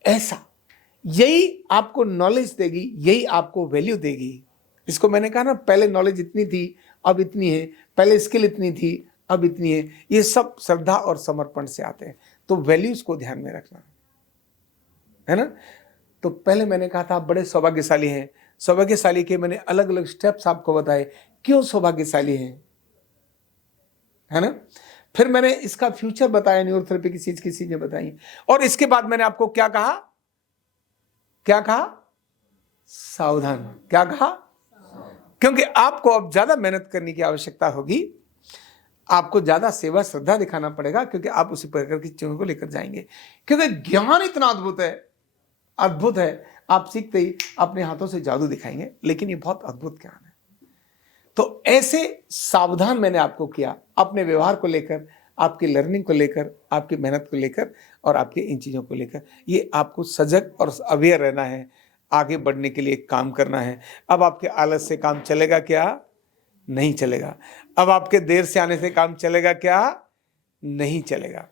ऐसा यही आपको नॉलेज देगी, यही आपको वैल्यू देगी। इसको मैंने कहा ना, पहले नॉलेज इतनी थी अब इतनी है, पहले स्किल इतनी थी अब इतनी है। ये सब श्रद्धा और समर्पण से आते हैं। तो वैल्यूज को ध्यान में रखना है ना। तो पहले मैंने कहा था आप बड़े सौभाग्यशाली हैं। सौभाग्यशाली के मैंने अलग अलग स्टेप्स आपको बताए, क्यों सौभाग्यशाली हैं, है ना। फिर मैंने इसका फ्यूचर बताया, न्यूरोथेरेपी की चीजें बताई। और इसके बाद मैंने आपको क्या कहा? क्या कहा? सावधान। क्या कहा? क्योंकि आपको अब ज्यादा मेहनत करने की आवश्यकता होगी, आपको ज्यादा सेवा श्रद्धा दिखाना पड़ेगा, क्योंकि आप उसी प्रकार की चीजों को लेकर जाएंगे। क्योंकि ज्ञान इतना अद्भुत है, अद्भुत है, आप सीखते ही अपने हाथों से जादू दिखाएंगे, लेकिन ये बहुत अद्भुत ज्ञान है। तो ऐसे सावधान मैंने आपको किया अपने व्यवहार को लेकर, आपकी लर्निंग को लेकर, आपकी मेहनत को लेकर और आपके इन चीज़ों को लेकर। ये आपको सजग और अवेयर रहना है, आगे बढ़ने के लिए काम करना है। अब आपके आलस से काम चलेगा क्या? नहीं चलेगा। अब आपके देर से आने से काम चलेगा क्या? नहीं चलेगा।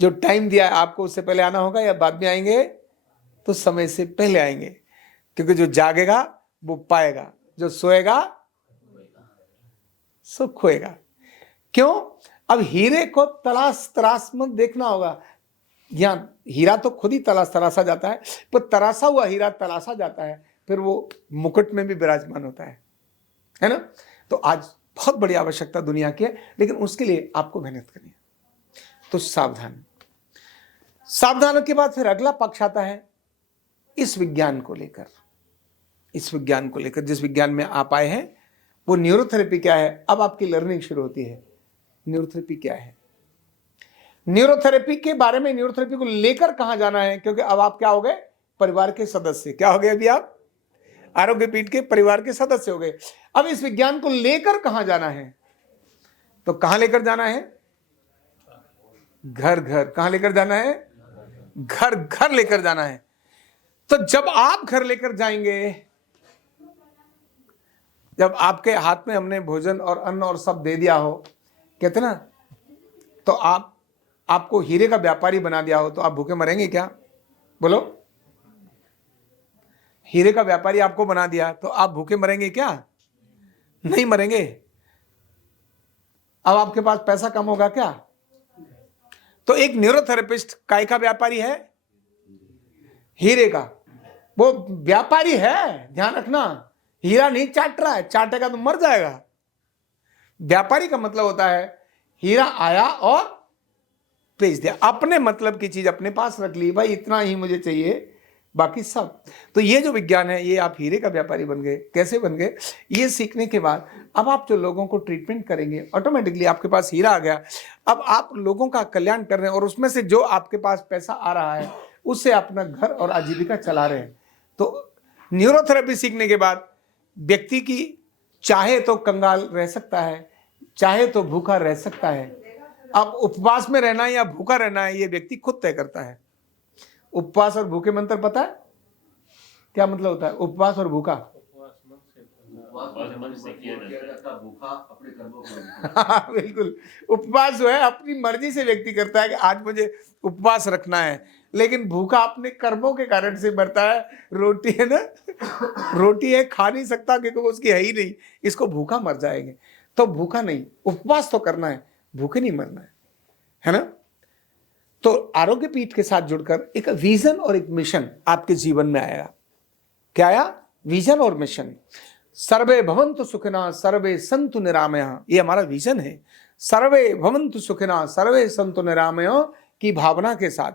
जो टाइम दिया है आपको, उससे पहले आना होगा या बाद में आएंगे? तो समय से पहले आएंगे, क्योंकि जो जागेगा वो पाएगा, जो सोएगा सो खोएगा। क्यों? अब हीरे को तराश मत देखना होगा। यहां हीरा तो खुद ही तराशा जाता है, पर तराशा हुआ हीरा तलाशा जाता है, फिर वो मुकुट में भी विराजमान होता है ना। तो आज बहुत बड़ी आवश्यकता दुनिया की है, लेकिन उसके लिए आपको मेहनत करनी है। तो सावधान के बाद फिर अगला पक्ष आता है इस विज्ञान को लेकर। इस विज्ञान को लेकर, जिस विज्ञान में आप आए हैं, वो न्यूरोथेरेपी क्या है। अब आपकी लर्निंग शुरू होती है। न्यूरोथेरेपी क्या है, न्यूरोथेरेपी के बारे में, न्यूरोथेरेपी को लेकर कहां जाना है, क्योंकि अब आप क्या हो गए? परिवार के सदस्य। क्या हो गए? अभी आप आरोग्य पीठ के परिवार के सदस्य हो गए। अब इस विज्ञान को लेकर कहां जाना है? तो कहां लेकर जाना है? घर घर। कहां लेकर जाना है? घर घर लेकर जाना है। तो जब आप घर लेकर जाएंगे, जब आपके हाथ में हमने भोजन और अन्न और सब दे दिया हो, कहते ना, तो आपको हीरे का व्यापारी बना दिया हो, तो आप भूखे मरेंगे क्या? बोलो। हीरे का व्यापारी आपको बना दिया तो आप भूखे मरेंगे क्या? नहीं मरेंगे। अब आपके पास पैसा कम होगा क्या? तो एक न्यूरोथेरेपिस्ट काय का व्यापारी है? हीरे का। वो व्यापारी है, ध्यान रखना। हीरा नहीं चाट रहा है, चाटेगा तो मर जाएगा। व्यापारी का मतलब होता है हीरा आया और बेच दिया, अपने मतलब की चीज अपने पास रख ली, भाई इतना ही मुझे चाहिए, बाकी सब। तो ये जो विज्ञान है, ये आप हीरे का व्यापारी बन गए। कैसे बन गए? ये सीखने के बाद अब आप जो लोगों को ट्रीटमेंट करेंगे, ऑटोमेटिकली आपके पास हीरा आ गया। अब आप लोगों का कल्याण कर रहे हैं, और उसमें से जो आपके पास पैसा आ रहा है, उससे अपना घर और आजीविका चला रहे हैं। तो न्यूरोथेरेपी सीखने के बाद व्यक्ति की चाहे तो कंगाल रह सकता है, चाहे तो भूखा रह सकता है। अब उपवास में रहना है या भूखा रहना है, ये व्यक्ति खुद तय करता है। उपवास और भूखे में अंतर पता है? क्या मतलब होता है उपवास और भूखा? बिल्कुल। उपवास जो है अपनी मर्जी से व्यक्ति करता है कि आज मुझे उपवास रखना है, लेकिन भूखा अपने कर्मों के कारण से मरता है। रोटी है ना, रोटी है, खा नहीं सकता क्योंकि उसकी है ही नहीं, इसको भूखा मर जाएंगे। तो भूखा नहीं, उपवास तो करना है, भूखे नहीं मरना है ना। तो आरोग्य पीठ के साथ जुड़कर एक विजन और एक मिशन आपके जीवन में आएगा। क्या आया? विजन और मिशन। सर्वे भवन्तु सुखिनः सर्वे सन्तु निरामयः, ये हमारा विजन है। सर्वे भवन्तु सुखिनः सर्वे सन्तु निरामयः की भावना के साथ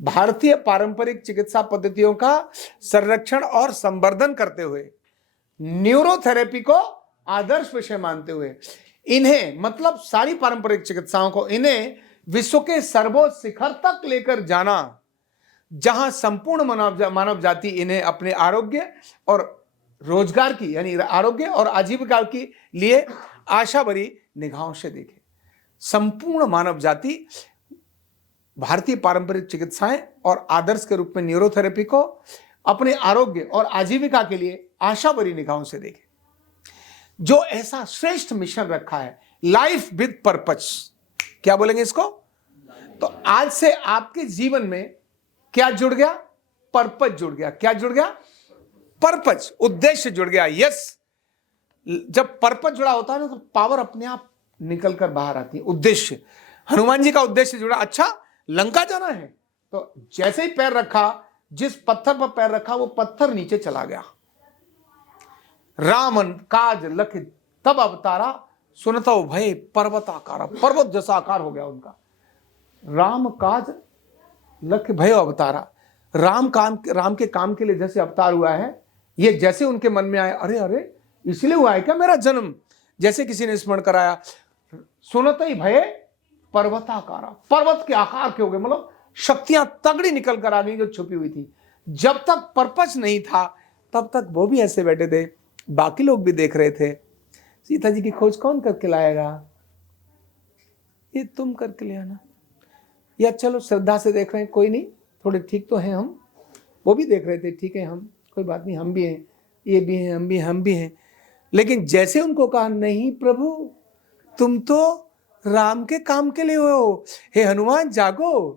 भारतीय पारंपरिक चिकित्सा पद्धतियों का संरक्षण और संवर्धन करते हुए, न्यूरोथेरेपी को आदर्श विषय मानते हुए, इन्हें मतलब सारी पारंपरिक चिकित्साओं को, इन्हें विश्व के सर्वोच्च शिखर तक लेकर जाना, जहां संपूर्ण मानव जाति इन्हें अपने आरोग्य और रोजगार की यानी आरोग्य और आजीविका के लिए आशा भरी निगाहों से देखे। संपूर्ण मानव जाति भारतीय पारंपरिक चिकित्साएं और आदर्श के रूप में न्यूरोथेरेपी को अपने आरोग्य और आजीविका के लिए आशा भरी निगाहों से देखे। जो ऐसा श्रेष्ठ मिशन रखा है, लाइफ विद पर्पस, क्या बोलेंगे इसको? तो आज से आपके जीवन में क्या जुड़ गया? पर्पस जुड़ गया। क्या जुड़ गया? पर्पस, उद्देश्य जुड़ गया। यस, जब पर्पस जुड़ा होता है ना तो पावर अपने आप निकल कर बाहर आती है। उद्देश्य, हनुमान जी का उद्देश्य जुड़ा। अच्छा, लंका जाना है, तो जैसे ही पैर रखा, जिस पत्थर पर पैर रखा वो पत्थर नीचे चला गया। रामन काज लख तब अवतारा, सुनतो भय पर्वताकारा, पर्वत जैसा आकार हो गया उनका। राम काज लख भय अवतारा, राम के काम के लिए जैसे अवतार हुआ है, ये जैसे उनके मन में आया, अरे अरे इसलिए हुआ है क्या मेरा जन्म? जैसे किसी ने स्मरण कराया, सुनते ही भय पर्वताकारा, पर्वत के आकार के हो गए, मतलब शक्तियां तगड़ी निकल कर आ गई जो छुपी हुई थी। जब तक पर्पस नहीं था तब तक वो भी ऐसे बैठे थे, बाकी लोग भी देख रहे थे। सीता जी की खोज कौन करके लाएगा? ये तुम करके ले आना। या चलो श्रद्धा से देख रहे हैं, कोई नहीं, थोड़े ठीक तो हैं हम। वो भी देख रहे थे, ठीक है हम, कोई बात नहीं, हम भी हैं, ये भी हैं, हम भी हैं। लेकिन जैसे उनको कहा, नहीं प्रभु, तुम तो राम के काम के लिए हो, हे हनुमान जागो,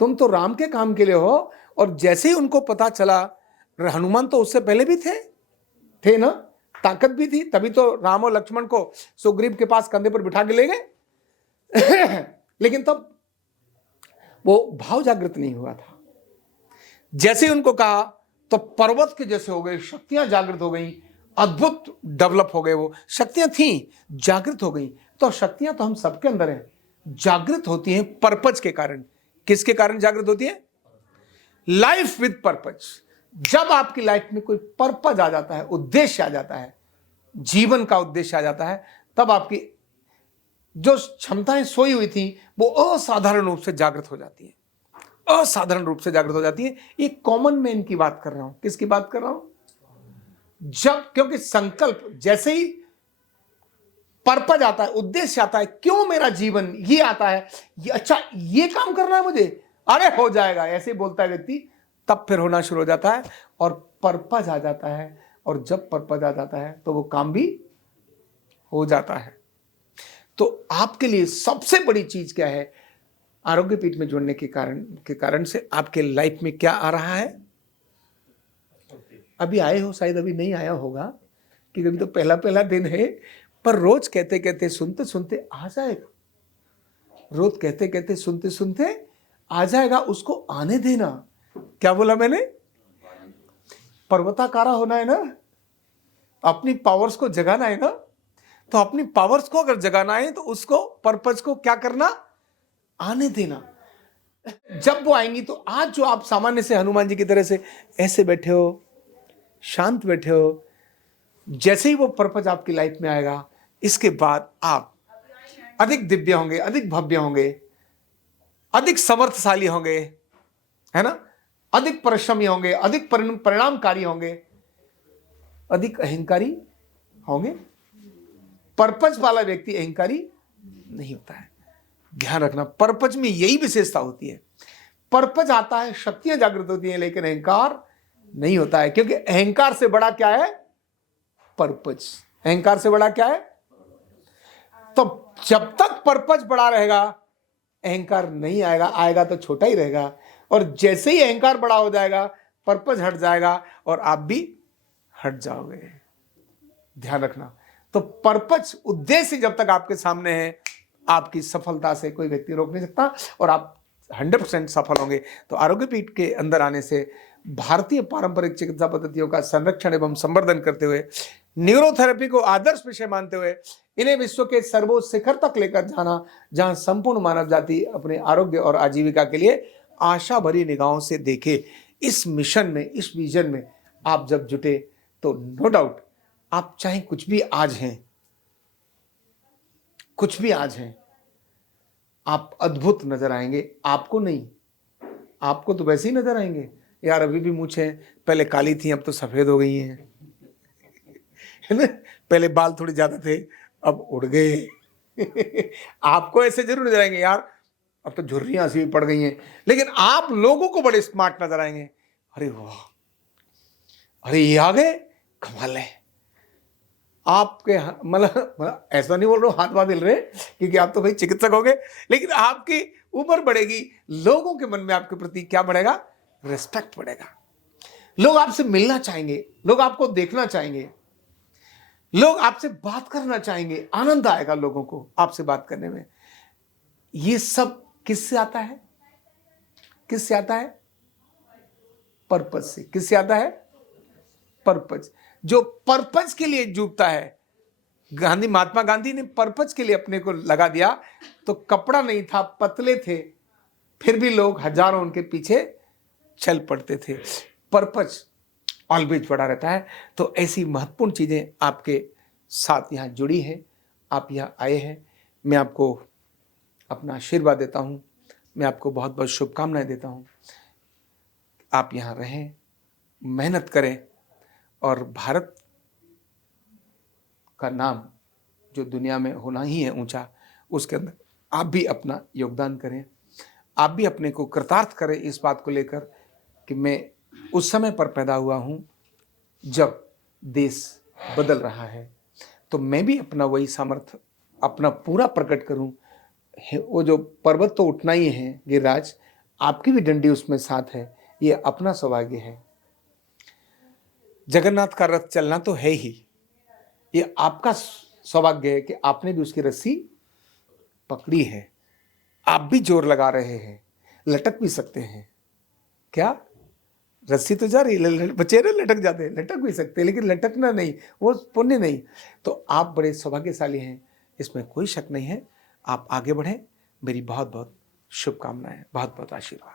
तुम तो राम के काम के लिए हो। और जैसे ही उनको पता चला, हनुमान तो उससे पहले भी थे ना, ताकत भी थी, तभी तो राम और लक्ष्मण को सुग्रीव के पास कंधे पर बिठा के ले गए। लेकिन तब वो भाव जागृत नहीं हुआ था। जैसे ही उनको कहा तो पर्वत के जैसे हो गए, शक्तियां जागृत हो गई, अद्भुत डेवलप हो गए। वो शक्तियां थी, जागृत हो गई। तो शक्तियां तो हम सबके अंदर हैं, जागृत होती हैं पर्पस के कारण। किसके कारण जागृत होती है? Life with purpose. जब आपकी लाइफ में कोई पर्पस आ जाता है, उद्देश्य आ जाता है, जीवन का उद्देश्य आ जाता है, तब आपकी जो क्षमताएं सोई हुई थी वो असाधारण रूप से जागृत हो जाती है। असाधारण रूप से जागृत हो जाती है। ये कॉमन मैन की बात कर रहा हूं। किसकी बात कर रहा हूं? जब, क्योंकि संकल्प, जैसे ही पर्पस आता है, उद्देश्य आता है, क्यों मेरा जीवन ये आता है, ये अच्छा ये काम करना है मुझे, अरे हो जाएगा, ऐसे बोलता है व्यक्ति, तब फिर होना शुरू हो जाता है और पर्पस आ जाता है। और जब पर्पस आ जाता है तो वो काम भी हो जाता है। तो आपके लिए सबसे बड़ी चीज क्या है? आरोग्य पीठ में जुड़ने के कारण से आपके लाइफ में क्या आ रहा है? अभी आए हो, शायद अभी नहीं आया होगा, क्योंकि अभी तो पहला दिन है, पर रोज कहते कहते सुनते सुनते आ जाएगा। रोज कहते कहते सुनते सुनते आ जाएगा, उसको आने देना। क्या बोला मैंने? पर्वताकारा होना है ना, अपनी पावर्स को जगाना है ना। तो अपनी पावर्स को अगर जगाना है तो उसको, पर्पस को क्या करना? आने देना। जब वो आएंगी तो आज जो आप सामान्य से हनुमान जी की तरह से ऐसे बैठे हो, शांत बैठे हो, जैसे ही वो पर्पस आपकी लाइफ में आएगा, इसके बाद आप अधिक दिव्य होंगे, अधिक भव्य होंगे, अधिक समर्थशाली होंगे, है ना, अधिक परिश्रमी होंगे, अधिक परिणामकारी होंगे, अधिक अहंकारी होंगे। पर्पस वाला व्यक्ति अहंकारी नहीं होता है। ध्यान रखना, पर्पस में यही विशेषता होती है। पर्पस आता है, शक्तियां जागृत होती हैं, लेकिन अहंकार नहीं होता है, क्योंकि अहंकार से बड़ा क्या है? पर्पस। अहंकार से बड़ा क्या है? तो जब तक पर्पस बड़ा रहेगा अहंकार नहीं आएगा, आएगा तो छोटा ही रहेगा। और जैसे ही अहंकार बड़ा हो जाएगा, पर्पस हट जाएगा और आप भी हट जाओगे। ध्यान रखना। तो पर्पस, उद्देश्य जब तक आपके सामने है, आपकी सफलता से कोई व्यक्ति रोक नहीं सकता और आप 100% सफल होंगे। तो आरोग्य पीठ के अंदर आने से भारतीय पारंपरिक चिकित्सा पद्धतियों का संरक्षण एवं संवर्धन करते हुए, न्यूरोथेरेपी को आदर्श विषय मानते हुए, इन्हें विश्व के सर्वोच्च शिखर तक लेकर जाना, जहां संपूर्ण मानव जाति अपने आरोग्य और आजीविका के लिए आशा भरी निगाहों से देखे। इस मिशन में, इस विजन में आप जब जुटे तो नो डाउट आप चाहे कुछ भी आज हैं, कुछ भी आज हैं, आप अद्भुत नजर आएंगे। आपको नहीं, आपको तो वैसे ही नजर आएंगे, यार अभी भी मूछें पहले काली थी अब तो सफेद हो गई हैं, है ना, पहले बाल थोड़े ज्यादा थे अब उड़ गए। आपको ऐसे जरूर नजर आएंगे, यार अब तो झुर्रियां सी पड़ गई हैं, लेकिन आप लोगों को बड़े स्मार्ट नजर आएंगे। अरे वाह, अरे ये आ गए, कमाल है। आपके मतलब ऐसा नहीं बोल रहा हूं हाथ बात हिल रहे, क्योंकि आप तो भाई चिकित्सक हो गए, लेकिन आपकी उम्र बढ़ेगी, लोगों के मन में आपके प्रति क्या बढ़ेगा, रिस्पेक्ट बढ़ेगा। लोग आपसे मिलना चाहेंगे, लोग आपको देखना चाहेंगे, लोग आपसे बात करना चाहेंगे, आनंद आएगा लोगों को आपसे बात करने में। ये सब किससे आता है, किससे आता है, पर्पज से। किससे आता है, पर्पज। जो पर्पज के लिए जूझता है, महात्मा गांधी ने पर्पज के लिए अपने को लगा दिया, तो कपड़ा नहीं था, पतले थे, फिर भी लोग हजारों उनके पीछे चल पड़ते थे। पर्पज ऑलवेज बड़ा रहता है। तो ऐसी महत्वपूर्ण चीजें आपके साथ यहाँ जुड़ी हैं, आप यहाँ आए हैं, मैं आपको अपना आशीर्वाद देता हूँ, मैं आपको बहुत बहुत शुभकामनाएं देता हूँ। आप यहाँ रहें, मेहनत करें, और भारत का नाम जो दुनिया में होना ही है ऊंचा, उसके अंदर आप भी अपना योगदान करें। आप भी अपने को कृतार्थ करें इस बात को लेकर कि मैं उस समय पर पैदा हुआ हूं जब देश बदल रहा है, तो मैं भी अपना वही सामर्थ्य अपना पूरा प्रकट करूं। वो जो पर्वत तो उठना ही है गिरिराज, आपकी भी डंडी उसमें साथ है, ये अपना सौभाग्य है। जगन्नाथ का रथ चलना तो है ही, ये आपका सौभाग्य है कि आपने भी उसकी रस्सी पकड़ी है। आप भी जोर लगा रहे हैं, लटक भी सकते हैं। क्या रस्सी तो जा रही है, बचेरे लटक जाते हैं, लटक भी सकते हैं, लेकिन लटकना नहीं, वो पुण्य नहीं। तो आप बड़े सौभाग्यशाली हैं, इसमें कोई शक नहीं है। आप आगे बढ़ें, मेरी बहुत बहुत शुभकामनाएं, बहुत बहुत आशीर्वाद।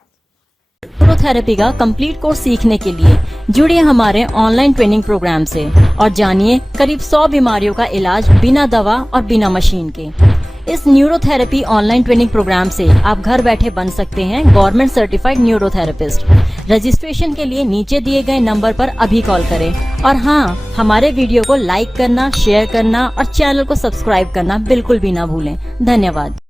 न्यूरोथेरेपी का कंप्लीट कोर्स सीखने के लिए जुड़िए हमारे ऑनलाइन ट्रेनिंग प्रोग्राम से और जानिए करीब 100 बीमारियों का इलाज बिना दवा और बिना मशीन के। इस न्यूरोथेरेपी ऑनलाइन ट्रेनिंग प्रोग्राम से आप घर बैठे बन सकते हैं गवर्नमेंट सर्टिफाइड न्यूरोथेरेपिस्ट। रजिस्ट्रेशन के लिए नीचे दिए गए नंबर पर अभी कॉल करें। और हाँ, हमारे वीडियो को लाइक करना, शेयर करना और चैनल को सब्सक्राइब करना बिल्कुल भी ना भूलें। धन्यवाद।